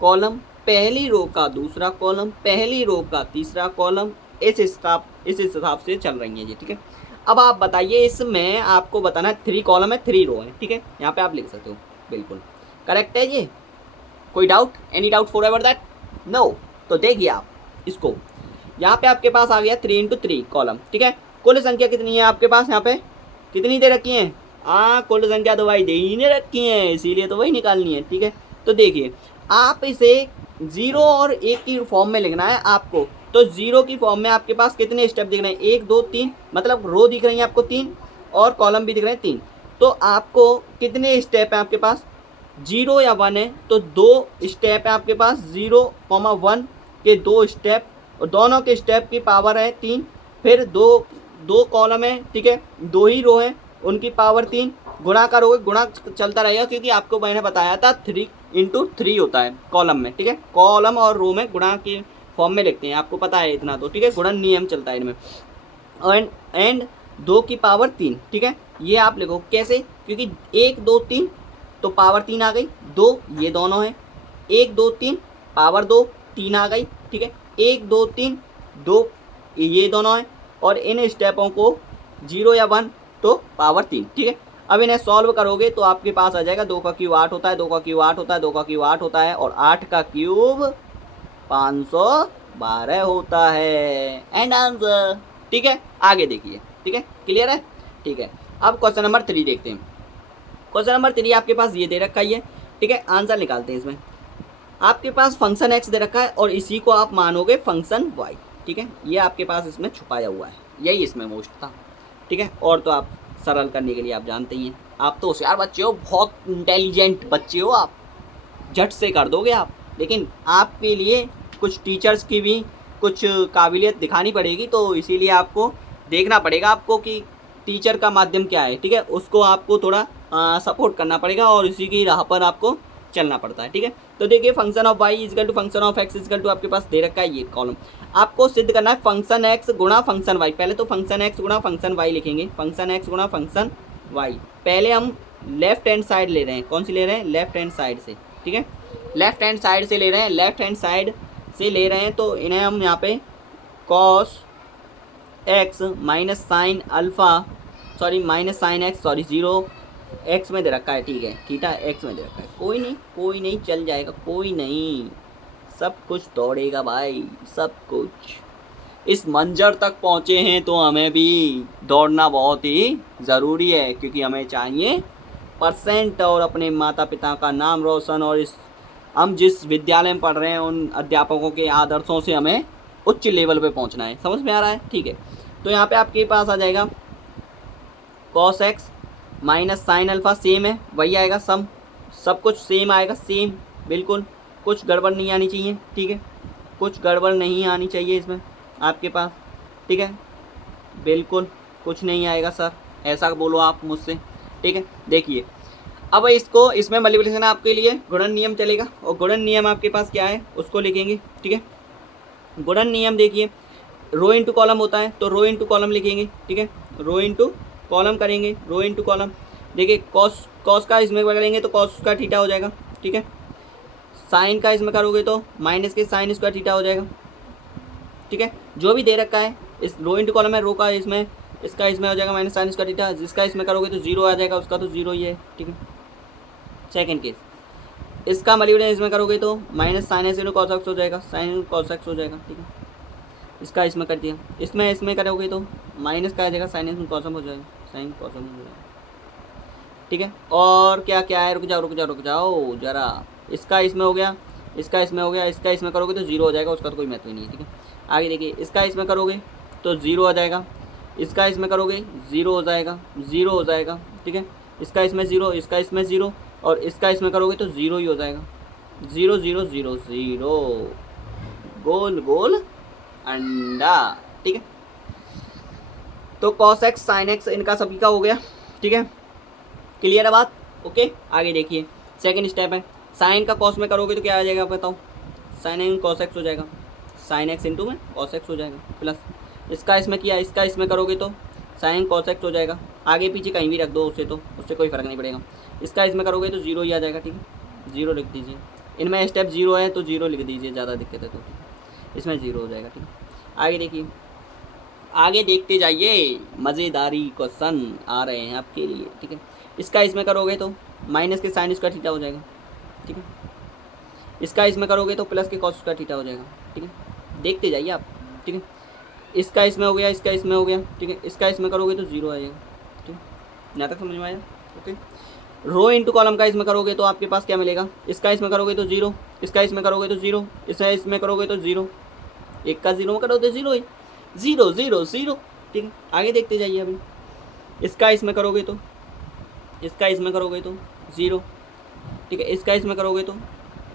कॉलम, पहली रो का दूसरा कॉलम, पहली रो का तीसरा कॉलम, इस हिसाब से चल रही है जी, ठीक है। अब आप बताइए, इसमें आपको बताना है 3 कॉलम है 3 रो है, ठीक है। यहाँ पे आप लिख सकते हो, बिल्कुल करेक्ट है ये। कोई doubt, any doubt for ever that, no. तो देखिए आप इसको, यहाँ पे आपके पास आ गया 3 इंटू 3 कॉलम, ठीक है। कुल संख्या कितनी है आपके पास, यहाँ पे कितनी दे रखी है, हाँ कुल संख्या तो भाई दे ही नहीं रखी है, इसीलिए तो वही निकालनी है, ठीक है। तो देखिए आप इसे 0 और 1 की फॉर्म में लिखना है आपको। तो 0 की फॉर्म में आपके पास कितने स्टेप दिख रहे हैं, 1 2 3, मतलब रो दिख रही है आपको 3 और कॉलम भी दिख रहे हैं 3। तो आपको कितने स्टेप है आपके पास, 0 या 1 है तो 2 स्टेप है आपके पास, 0,1 के 2 स्टेप, और दोनों के स्टेप की पावर है 3। फिर दो कॉलम है, ठीक है, 2 ही रो है, उनकी पावर 3, गुणा करोगे, गुणा चलता रहेगा, क्योंकि आपको मैंने बताया था 3 इंटू 3 होता है कॉलम में, ठीक है। कॉलम और रो में गुणा के फॉर्म में लिखते हैं, आपको पता है इतना तो, ठीक है, गुणन नियम चलता है इनमें। एंड 2 की पावर 3, ठीक है। ये आप लिखो कैसे, क्योंकि 1 2 3 तो पावर 3 आ गई, 2 ये दोनों है, 1 2 3 पावर 2 3 आ गई, ठीक है, 1 2 3 2 ये दोनों है, और इन स्टेपों को 0 या 1 तो पावर 3, ठीक है। अब इन्हें सॉल्व करोगे तो आपके पास आ जाएगा 2 का क्यूब 8 होता है, 2 का क्यूब 8 होता है, 2 का क्यूब 8 होता है, और 8 का क्यूब 512 होता है, एंड आंसर, ठीक है। आगे देखिए, ठीक है, क्लियर है, ठीक है। अब क्वेश्चन नंबर 3 देखते हैं। क्वेश्चन नंबर 3 आपके पास ये दे रखा ही है, ठीक है। आंसर निकालते हैं इसमें। आपके पास फंक्शन एक्स दे रखा है और इसी को आप मानोगे फंक्शन वाई, ठीक है। ये आपके पास इसमें छुपाया हुआ है, यही इसमें मोस्ट था, ठीक है। और तो आप सरल करने के लिए आप जानते ही हैं, आप तो होशियार बच्चे हो, बहुत इंटेलिजेंट बच्चे हो, आप झट से कर दोगे आप। लेकिन आपके लिए कुछ टीचर्स की भी कुछ काबिलियत दिखानी पड़ेगी, तो इसीलिए आपको देखना पड़ेगा आपको कि टीचर का माध्यम क्या है, ठीक है, उसको आपको थोड़ा सपोर्ट करना पड़ेगा, और इसी की राह पर आपको चलना पड़ता है, ठीक है। तो देखिए function of Y equal to function of X equal to आपके पास दे रखा है ये कॉलम, आपको सिद्ध करना है फंक्शन एक्स गुणा फंक्शन वाई। पहले तो फंक्शन एक्स गुणा फंक्शन वाई लिखेंगे, फंक्शन एक्स गुणा फंक्शन वाई। पहले हम लेफ्ट हैंड साइड ले रहे हैं, कौन सी ले रहे हैं, लेफ्ट हैंड साइड से, ठीक है, लेफ्ट हैंड साइड से ले रहे हैं, लेफ्ट हैंड साइड से ले रहे हैं, तो इन्हें हम यहाँ पे cos x minus sine alpha, sorry minus sine x, sorry 0 x में दे रखा है, ठीक है, थीटा एक्स में दे रखा है, कोई नहीं चल जाएगा, कोई नहीं, सब कुछ दौड़ेगा भाई, सब कुछ। इस मंजर तक पहुँचे हैं तो हमें भी दौड़ना बहुत ही ज़रूरी है, क्योंकि हमें चाहिए परसेंट और अपने माता पिता का नाम रोशन, और इस हम जिस विद्यालय में पढ़ रहे हैं उन अध्यापकों के आदर्शों से हमें उच्च लेवल पे पहुंचना है, समझ में आ रहा है, ठीक है। तो यहाँ पे आपके पास आ जाएगा cos x minus sine alpha, same है वही आएगा, सब कुछ सेम आएगा, सेम बिल्कुल, कुछ गड़बड़ नहीं आनी चाहिए, ठीक है, कुछ गड़बड़ नहीं आनी चाहिए इसमें आपके पास, ठीक है, बिल्कुल कुछ नहीं आएगा सर, ऐसा बोलो आप मुझसे, ठीक है। देखिए अब इसको, इसमें मल्टीप्लिकेशन आपके लिए गुणन नियम चलेगा, और गुणन नियम आपके पास क्या है उसको लिखेंगे, ठीक है। गुणन नियम देखिए, रो इंटू कॉलम होता है, तो रो इंटू कॉलम लिखेंगे, ठीक है, रो इंटू कॉलम करेंगे, रो इंटू कॉलम। देखिए कॉस का इसमें करेंगे तो कॉस का थीटा हो जाएगा, ठीक है, साइन का इसमें करोगे तो माइनस के साइन स्क्वायर थीटा हो जाएगा, ठीक है। जो भी दे रखा है इस रो इंटू कॉलम में, रो का इसमें, इसका इसमें हो जाएगा माइनस साइन स्क्वायर थीटा, जिसका इसमें करोगे तो 0 आ जाएगा, उसका तो 0 ही है, ठीक है। सेकेंड केस, इसका मल्टीप्लिकेशन इसमें करोगे तो minus sine x into cos X हो जाएगा, साइन कॉस एक्स हो जाएगा, ठीक है। इसका इसमें कर दिया, इसमें करोगे तो माइनस का आ जाएगा, साइन एक्स कॉस एक्स हो जाएगा, साइन कॉस एक्स हो जाएगा, ठीक है। और क्या क्या है, रुक जाओ ज़रा। इसका इसमें हो गया, इसका इसमें हो गया, इसका इसमें करोगे तो जीरो हो जाएगा, उसका तो कोई महत्व ही नहीं है। ठीक है, आगे देखिए, इसका इसमें करोगे तो ज़ीरो हो जाएगा, इसका इसमें करोगे ज़ीरो हो जाएगा, ज़ीरो हो जाएगा। ठीक है, इसका इसमें ज़ीरो, इसका इसमें ज़ीरो, और इसका इसमें करोगे तो ज़ीरो ही हो जाएगा। ज़ीरो ज़ीरो ज़ीरो ज़ीरो, गोल गोल अंडा। ठीक है, तो कॉस एक्स साइन एक्स इनका सभी का हो गया। ठीक है, क्लियर है बात? ओके, आगे देखिए, सेकंड स्टेप है, साइन का कॉस में करोगे तो क्या आ जाएगा बताओ? साइन एक्स कॉस एक्स हो जाएगा, साइन एक्स इंटू में कॉस एक्स हो जाएगा, प्लस इसका इसमें किया, इसका इसमें करोगे तो साइन कॉस एक्स हो जाएगा। आगे पीछे कहीं भी रख दो उसे, तो उससे कोई फ़र्क नहीं पड़ेगा। इसका इसमें करोगे तो जीरो ही आ जाएगा। ठीक है, जीरो लिख दीजिए, इनमें स्टेप जीरो है तो जीरो लिख दीजिए, ज़्यादा दिक्कत है तो इसमें जीरो हो जाएगा। ठीक है, आगे देखिए, आगे देखते जाइए, मज़ेदारी क्वेश्चन आ रहे हैं आपके लिए। ठीक है, इसका इसमें करोगे तो माइनस के साइन इसका थीटा हो जाएगा। ठीक है, इसका इसमें करोगे तो प्लस के कॉस उसका थीटा हो जाएगा। ठीक है, देखते जाइए आप। ठीक है, इसका इसमें हो गया, इसका इसमें हो गया। ठीक है, इसका इसमें करोगे तो जीरो आ जाएगा। ठीक है, यहाँ तक समझ में आया? ओके, रो इंटू कॉलम का इसमें करोगे तो आपके पास क्या मिलेगा? इसका इसमें करोगे तो जीरो, इसका इसमें करोगे तो जीरो, इसका इसमें करोगे तो जीरो, एक का जीरो में करोगे तो जीरो ही, जीरो जीरो जीरो। ठीक है, आगे देखते जाइए। अभी इसका इसमें करोगे तो, इसका इसमें करोगे तो ज़ीरो। ठीक है, इसका इसमें करोगे तो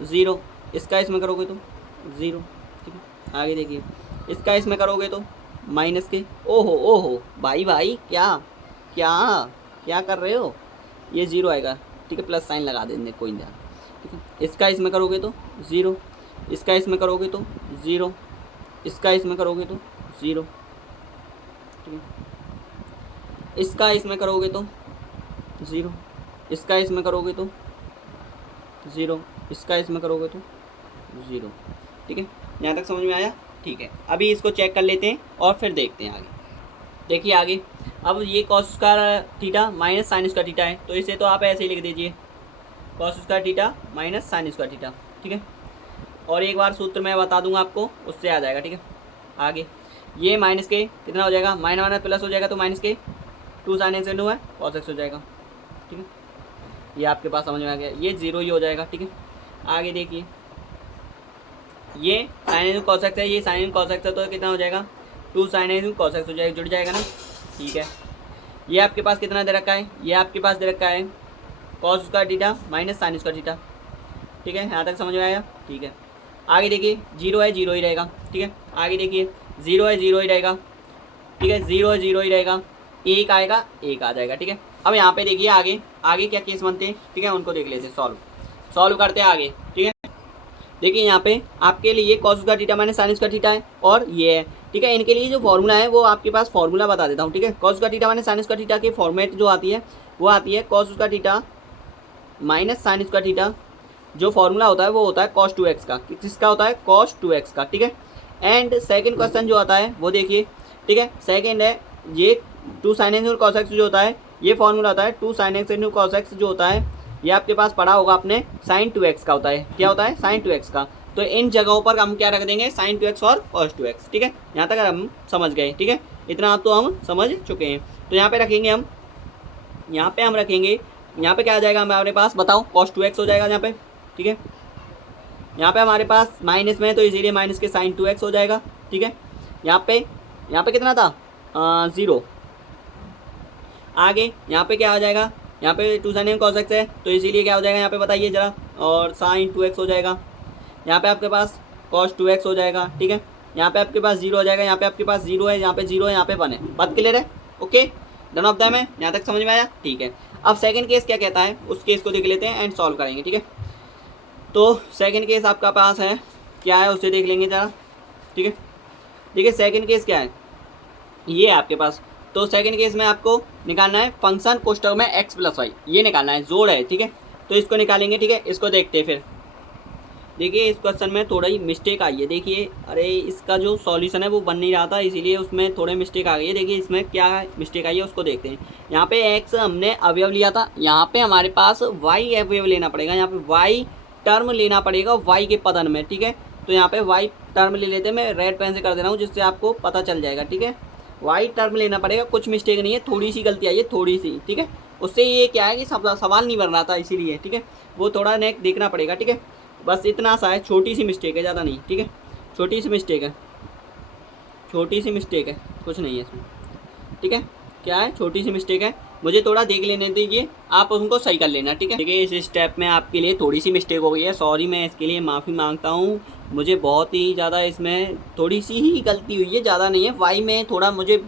ज़ीरो, इसका इसमें करोगे तो ज़ीरो। ठीक है, आगे देखिए, इसका इसमें करोगे तो माइनस के, ओहो ओहो भाई भाई, क्या क्या क्या कर रहे हो? ये ज़ीरो आएगा। ठीक है, प्लस साइन लगा देंगे, कोई नहीं। ठीक है, इसका इसमें करोगे तो ज़ीरो, इसका इसमें करोगे तो ज़ीरो, इसका इसमें करोगे तो ज़ीरो। ठीक है, इसका इसमें करोगे तो ज़ीरो, इसका इसमें करोगे तो ज़ीरो, इसका इसमें करोगे तो ज़ीरो। ठीक है, यहाँ तक समझ में आया? ठीक है, अभी इसको चेक कर लेते हैं और फिर देखते हैं आगे। देखिए आगे, अब ये cos square theta minus sign square theta है, तो इसे तो आप ऐसे ही लिख दीजिए, cos square theta minus sign square theta. ठीक है, और एक बार सूत्र मैं बता दूंगा आपको, उससे आ जाएगा। ठीक है, आगे ये माइनस के कितना हो जाएगा, माइनस माइनस प्लस हो जाएगा, तो माइनस के टू साइन एक्स इंटू है कॉस एक्स हो जाएगा। ठीक है, ये आपके पास समझ में आ गया, ये जीरो ही हो जाएगा। ठीक है, आगे देखिए, ये साइन एक्स कॉस एक्स है, ये साइन एक्स कॉस एक्स है, तो कितना हो जाएगा, two sine X cos X हो जाएगा, जुड़ जाएगा ना। ठीक है, ये आपके पास कितना दे रखा है, ये आपके पास दे रखा है cos square theta minus sign square theta. ठीक है, यहाँ तक समझ में आया? ठीक है, आगे देखिए, जीरो है जीरो ही रहेगा। ठीक है, आगे देखिए, जीरो है जीरो ही रहेगा। ठीक है, जीरो है जीरो ही रहेगा, एक आएगा एक आ जाएगा। ठीक है, अब यहाँ पे देखिए आगे आगे क्या केस बनते हैं। ठीक है, उनको देख लेते हैं, सॉल्व करते हैं आगे। ठीक है, देखिए यहाँ पे आपके लिए cos square theta minus sign square theta है, और ये है। ठीक है, इनके लिए जो फॉर्मूला है वो आपके पास फॉर्मूला बता देता हूँ। ठीक है, cos square theta minus sign square theta की फॉर्मेट जो आती है वो आती है cos square theta minus sign square theta, जो फॉर्मूला होता है वो होता है cos 2x का। किसका होता है? cos 2x का। ठीक है, एंड सेकंड क्वेश्चन जो आता है वो देखिए। ठीक है, सेकंड है ये 2 sin x cos x जो होता है, ये फॉर्मूला होता है 2 sin x cos x जो होता है, ये आपके पास पढ़ा होगा आपने, sin 2x का होता है। क्या होता है? sin 2x का। तो इन जगहों पर हम क्या रख देंगे? sin 2x और cos 2x। ठीक है, यहाँ तक हम समझ गए। ठीक है, इतना आप तो हम समझ चुके हैं। तो यहाँ पे रखेंगे हम, यहाँ पे हम रखेंगे, यहाँ पे क्या आ जाएगा हमारे पास, बताओ? cos 2x हो जाएगा यहाँ पे। ठीक है, यहाँ पे हमारे पास माइनस में है तो इसीलिए माइनस के sin 2x हो जाएगा। ठीक है, यहाँ पे कितना था? 0। आगे यहाँ पे क्या हो जाएगा? यहाँ पे 2 sin cos x है तो इसीलिए क्या हो जाएगा यहाँ पे बताइए ज़रा, और sin 2x हो जाएगा। यहाँ पे आपके पास cos 2x हो जाएगा। ठीक है, यहाँ पे आपके पास 0 हो जाएगा, यहाँ पे आपके पास 0 है, यहाँ पे 0 है, यहाँ पे 1 है। बात क्लियर है? ओके, डन ऑफ दैम है। यहाँ तक समझ में आया? ठीक है, अब सेकंड केस क्या कहता है उस केस को देख लेते हैं एंड सॉल्व करेंगे। ठीक है, तो सेकंड केस आपका पास है, क्या है उसे देख लेंगे ज़रा। ठीक है, देखिए सेकंड केस क्या है, ये है आपके पास। तो सेकंड केस में आपको निकालना है फंक्शन कोष्ठक में x प्लस वाई, ये निकालना है, जोड़ है। ठीक है, तो इसको निकालेंगे। ठीक है, इसको देखते हैं फिर। देखिए इस क्वेश्चन में थोड़ा ही मिस्टेक आई है। देखिए, अरे इसका जो सॉल्यूशन है वो बन नहीं रहा था, इसीलिए उसमें थोड़े मिस्टेक आ गई है। देखिए इसमें क्या मिस्टेक आई है उसको देखते हैं। यहाँ पे x हमने अवयव लिया था, यहाँ पे हमारे पास y अवयव लेना पड़ेगा, यहाँ पे y टर्म लेना पड़ेगा y के पदन में। ठीक है, तो यहाँ पे y टर्म ले लेते हैं, मैं रेड पेन से कर दे रहा हूँ जिससे आपको पता चल जाएगा। ठीक है, y टर्म लेना पड़ेगा, कुछ मिस्टेक नहीं है, थोड़ी सी गलती आई है, थोड़ी सी। ठीक है, उससे ये क्या है कि सवाल नहीं बन रहा था इसीलिए, ठीक है, वो थोड़ा नेक देखना पड़ेगा, ठीक है। बस इतना सा है, छोटी सी मिस्टेक है, ज़्यादा नहीं, ठीक है, छोटी सी मिस्टेक है, छोटी सी मिस्टेक है, कुछ नहीं है इसमें, ठीक है। क्या है, छोटी सी मिस्टेक है, मुझे थोड़ा देख लेने दीजिए, आप उनको सही कर लेना, ठीक है। देखिए इस स्टेप में आपके लिए थोड़ी सी मिस्टेक हो गई है, सॉरी, मैं इसके लिए माफ़ी मांगता हूँ। मुझे बहुत ही ज़्यादा इसमें थोड़ी सी ही गलती हुई है, ज़्यादा नहीं है, वाई में थोड़ा मुझे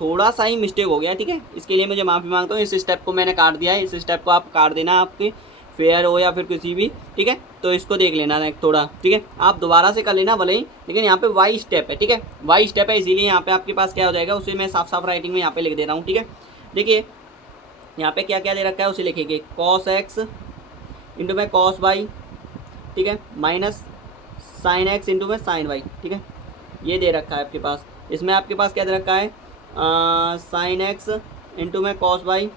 थोड़ा सा ही मिस्टेक हो गया, ठीक है। इसके लिए मुझे माफ़ी मांगता हूँ। इस स्टेप को मैंने काट दिया है, इस स्टेप को आप काट देना, आपके फेयर हो या फिर किसी भी, ठीक है। तो इसको देख लेना है थोड़ा, ठीक है, आप दोबारा से कर लेना भले ही, लेकिन यहाँ पे वाई स्टेप है, ठीक है, वाई स्टेप है, इसीलिए यहाँ पे आपके पास क्या हो जाएगा, उसे मैं साफ साफ राइटिंग में यहाँ पे लिख दे रहा हूँ, ठीक है। देखिए यहाँ पे क्या क्या दे रखा है उसे लिखेंगे, कॉस एक्स इंटू में कॉस वाई, ठीक है, माइनस साइन एक्स इंटू में साइन वाई, ठीक है, ये दे रखा है आपके पास। इसमें आपके पास क्या दे रखा है, साइन एक्स इंटू में कॉस वाई,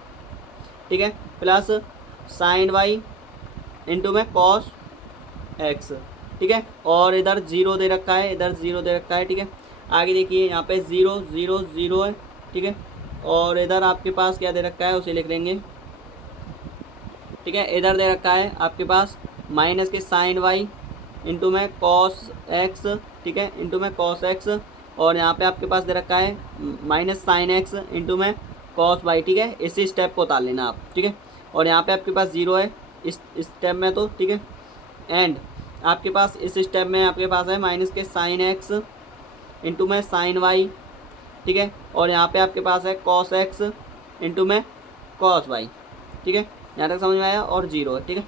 ठीक है, प्लस साइन वाई इंटू में कॉस एक्स, ठीक है, और इधर जीरो दे रखा है, इधर जीरो दे रखा है, ठीक है। आगे देखिए यहाँ पे ज़ीरो ज़ीरो ज़ीरो है, ठीक है, और इधर आपके पास क्या दे रखा है उसे लिख लेंगे, ठीक है। इधर दे रखा है आपके पास माइनस के साइन वाई इंटू में कॉस एक्स, ठीक है, इंटू में कॉस एक्स, और यहाँ पे आपके पास दे रखा है माइनस साइन एक्स इंटू में कॉस वाई, ठीक है। इसी स्टेप को उतार लेना आप, ठीक है, और यहाँ पे आपके पास ज़ीरो है इस स्टेप में, तो ठीक है, एंड आपके पास इस स्टेप में आपके पास है माइनस के साइन एक्स इंटू में साइन वाई, ठीक है, और यहाँ पे आपके पास है कॉस एक्स इंटू में कॉस वाई, ठीक है, यहाँ तक समझ में आया, और जीरो है, ठीक है,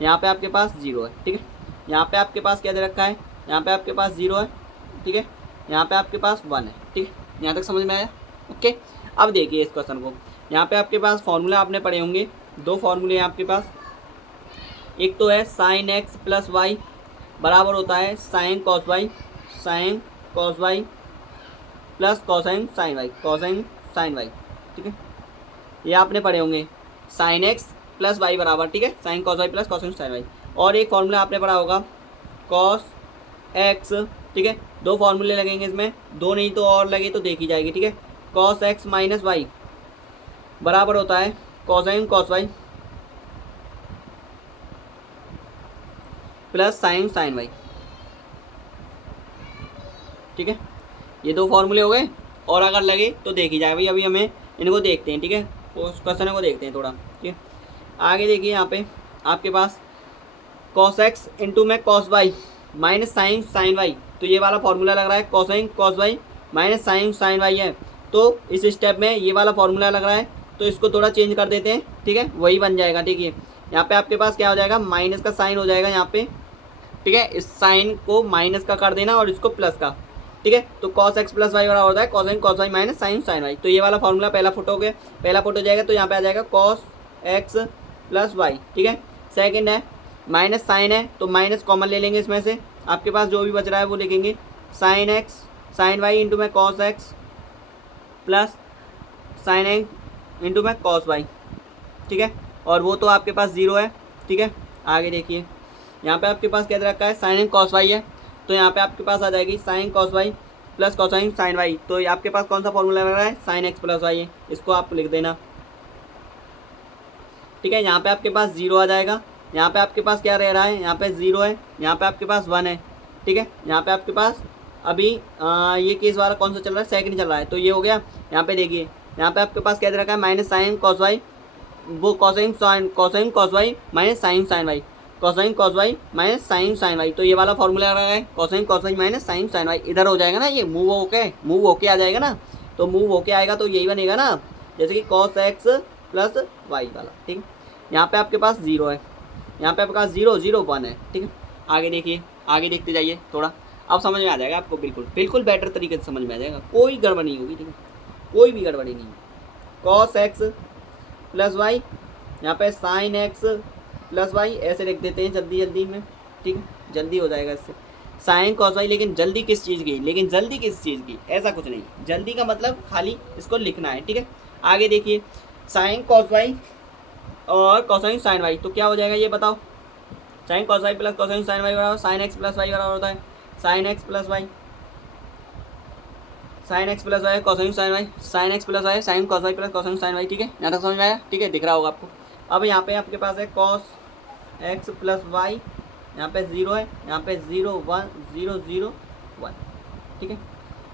यहाँ पे आपके पास जीरो है, ठीक है, यहाँ पे आपके पास क्या दे रखा है, यहाँ पे आपके पास जीरो है, ठीक है, यहाँ पे आपके पास वन है, ठीक है, यहाँ तक समझ में आया, ओके। अब देखिए इस क्वेश्चन को, यहाँ पे आपके पास फॉर्मूला आपने पढ़े होंगे, दो फॉर्मूले हैं आपके पास, एक तो है साइन एक्स प्लस वाई बराबर होता है sine cos Y, sine cos Y plus cosine sine Y, cosine sine Y, ठीक है, ये आपने पढ़े होंगे, साइन एक्स प्लस वाई बराबर, ठीक है, sine cos Y plus cosine sine Y. और एक फॉर्मूला आपने पढ़ा होगा कॉस एक्स, ठीक है, दो फॉर्मूले लगेंगे इसमें, दो नहीं तो और लगे तो देखी जाएगी, ठीक है, कॉस एक्स माइनस वाई बराबर होता है cosine cos Y plus sine sine Y, ठीक है, ये दो फॉर्मूले हो गए, और अगर लगे तो देखी जाए भाई, अभी हमें इनको देखते हैं, ठीक है, उस क्वेश्चन को देखते हैं थोड़ा, ठीक है। आगे देखिए यहाँ पे आपके पास कॉस एक्स इंटू में cos Y minus sine sine Y, तो ये वाला फॉर्मूला लग रहा है cosine cos Y minus sine sine Y है, तो इस स्टेप में ये वाला फॉर्मूला लग रहा है, तो इसको थोड़ा चेंज कर देते हैं, ठीक है, वही बन जाएगा, ठीक है। यहाँ पे आपके पास क्या हो जाएगा, माइनस का साइन हो जाएगा यहाँ पे, ठीक है, इस साइन को माइनस का कर देना और इसको प्लस का, ठीक है, तो कॉस एक्स प्लस वाई बराबर होता है cosine cos Y minus sine sine Y, तो ये वाला फॉर्मूला पहला फुट हो गया, पहला फुट हो जाएगा, तो यहाँ पे आ जाएगा कॉस एक्स प्लस वाई, ठीक है। सेकंड है माइनस साइन है, तो माइनस कॉमन ले लेंगे इसमें से, आपके पास जो भी बच रहा है वो लिखेंगे, sine x sine y into में cos x plus sine x into में कॉस वाई, ठीक है, और वो तो आपके पास ज़ीरो है, ठीक है। आगे देखिए यहाँ पे आपके पास क्या दे रखा है, साइन एंड कॉस वाई है, तो यहाँ पे आपके पास आ जाएगी sine cos Y plus cosine sine Y, तो ये आपके पास कौन सा फॉर्मूला लग रहा है, साइन एक्स प्लस वाई है, इसको आप लिख देना, ठीक है। यहाँ पे आपके पास जीरो आ जाएगा, यहाँ पे आपके पास क्या रह रहा है, यहाँ पे जीरो है, यहाँ पे आपके पास वन है, ठीक है, यहाँ पे आपके पास अभी ये केस वाला कौन सा चल रहा है, सेकंड चल रहा है, तो ये हो गया। यहाँ पे देखिए यहाँ पे आपके पास क्या दे रखा है, माइनस साइन कॉस वाई, वो cosine cos Y minus sine sine Y, cosine cos Y minus sine sine Y, तो ये वाला फॉर्मूला आ रहा है cosine cos Y minus sine sine Y, इधर हो जाएगा ना, ये मूव होके आ जाएगा ना, तो मूव होके आएगा तो यही बनेगा ना, जैसे कि कॉस एक्स प्लस वाई वाला, ठीक है। यहाँ पे आपके पास जीरो है, यहाँ पे आपके पास जीरो जीरो वन है, ठीक है। आगे देखिए, आगे देखते जाइए थोड़ा, अब समझ में आ जाएगा आपको, बिल्कुल बिल्कुल बेटर तरीके से समझ में आ जाएगा, कोई गड़बड़ नहीं होगी, ठीक है, कोई भी गड़बड़ी नहीं है। कॉस एक्स प्लस वाई, यहाँ पे साइन एक्स प्लस वाई, ऐसे लिख देते हैं जल्दी जल्दी में, ठीक है, जल्दी हो जाएगा इससे, साइन कॉस वाई, लेकिन जल्दी किस चीज़ की, ऐसा कुछ नहीं, जल्दी का मतलब खाली इसको लिखना है, ठीक है। आगे देखिए साइन कॉस वाई और कोसाइन साइन वाई, तो क्या हो जाएगा ये बताओ, sine cos Y plus cosine sine Y बराबर साइन एक्स प्लस वाई बराबर होता है sine x plus Y, sine x plus Y cosine sine Y, sine x plus Y sine cos Y plus cosine sine Y. ठीक है, यहाँ तक समझ में आया? ठीक है, दिख रहा होगा आपको। अब यहाँ पे आपके पास है कॉस एक्स प्लस वाई, यहाँ पे 0 है, यहाँ पे 0 1 0 0 1। ठीक है,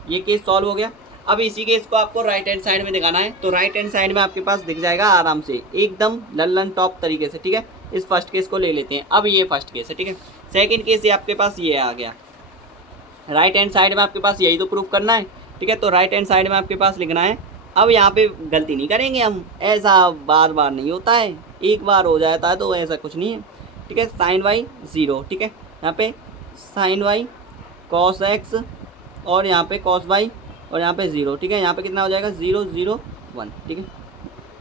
ये केस सॉल्व हो गया। अब इसी केस को आपको राइट हैंड साइड में दिखाना है, तो राइट हैंड साइड में आपके पास दिख जाएगा आराम से एकदम लल्लन टॉप तरीके से। ठीक है, इस फर्स्ट केस को ले लेते हैं। अब ये फर्स्ट केस है। ठीक है, सेकंड केस ये आपके पास ये आ गया। राइट हैंड साइड में आपके पास यही तो प्रूफ करना है। ठीक है, तो राइट हैंड साइड में आपके पास लिखना है। अब यहाँ पे गलती नहीं करेंगे हम, ऐसा बार बार नहीं होता है, एक बार हो जाता है तो ऐसा कुछ नहीं है। ठीक है, साइन वाई 0। ठीक है, यहाँ पे साइन वाई कॉस एक्स और यहाँ पे कॉस वाई और यहाँ पे 0। ठीक है, यहाँ पे कितना हो जाएगा 0 0 1। ठीक है,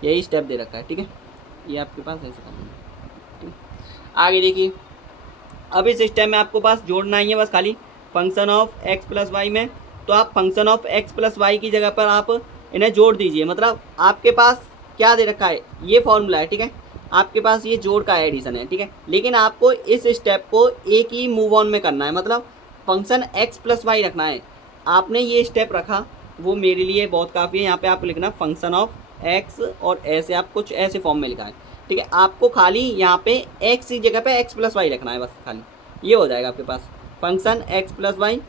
यही स्टेप दे रखा है। ठीक है, ये आपके पास ऐसे करना है। ठीक है, आगे देखिए। अब इस स्टेप में आपको पास जोड़ना ही है बस खाली function of X plus Y में, तो आप function of X plus Y की जगह पर आप इन्हें जोड़ दीजिए। मतलब आपके पास क्या दे रखा है, ये फॉर्मूला है। ठीक है, आपके पास ये जोड़ का एडिशन है। ठीक है, लेकिन आपको इस स्टेप को एक ही मूव ऑन में करना है, मतलब फंक्शन एक्स प्लस वाई रखना है। आपने ये स्टेप रखा वो मेरे लिए बहुत काफ़ी है। यहाँ पे आप लिखना फंक्शन ऑफ एक्स और ऐसे आप कुछ ऐसे फॉर्म में लिखा है। ठीक है, आपको खाली यहाँ पे एक्स की जगह पे एक्स प्लस वाई रखना है बस, खाली ये हो जाएगा आपके पास function x plus y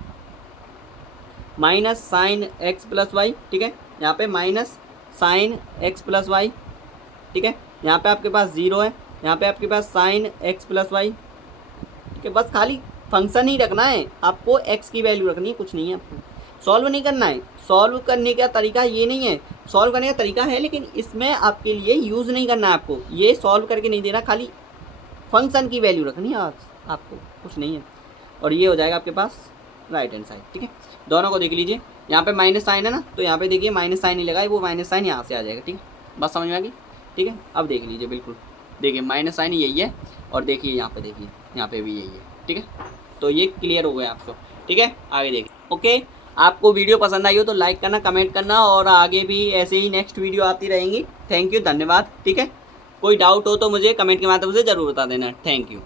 minus sine x plus y. ठीक है, यहाँ पे minus sine x plus y. ठीक है, यहाँ पे आपके पास 0 है, यहाँ पे आपके पास साइन एक्स प्लस वाई। ठीक है, बस खाली फंक्शन ही रखना है, आपको एक्स की वैल्यू रखनी है, कुछ नहीं है। आपको सॉल्व नहीं करना है। सॉल्व करने का तरीका ये नहीं है, सॉल्व करने का तरीका है लेकिन इसमें आपके लिए यूज़ नहीं करना है। आपको ये सॉल्व करके नहीं देना, खाली फंक्शन की वैल्यू रखनी है आपको, कुछ नहीं है। और ये हो जाएगा आपके पास राइट हैंड साइड। ठीक है, दोनों को देख लीजिए। यहाँ पे माइनस साइन है ना, तो यहाँ पे देखिए माइनस साइन ही लगाए, वो माइनस साइन यहाँ से आ जाएगा। ठीक है, बस समझ में आ गई। ठीक है, अब देख लीजिए, बिल्कुल देखिए माइनस साइन यही है और देखिए यहाँ पे, देखिए यहाँ पे भी यही है। ठीक है, तो ये क्लियर हो गया आपको। ठीक है, आगे देखिए। ओके, आपको वीडियो पसंद आई हो तो लाइक करना, कमेंट करना, और आगे भी ऐसे ही नेक्स्ट वीडियो आती रहेंगी। थैंक यू, धन्यवाद। ठीक है, कोई डाउट हो तो मुझे कमेंट के माध्यम से ज़रूर बता देना। Thank you.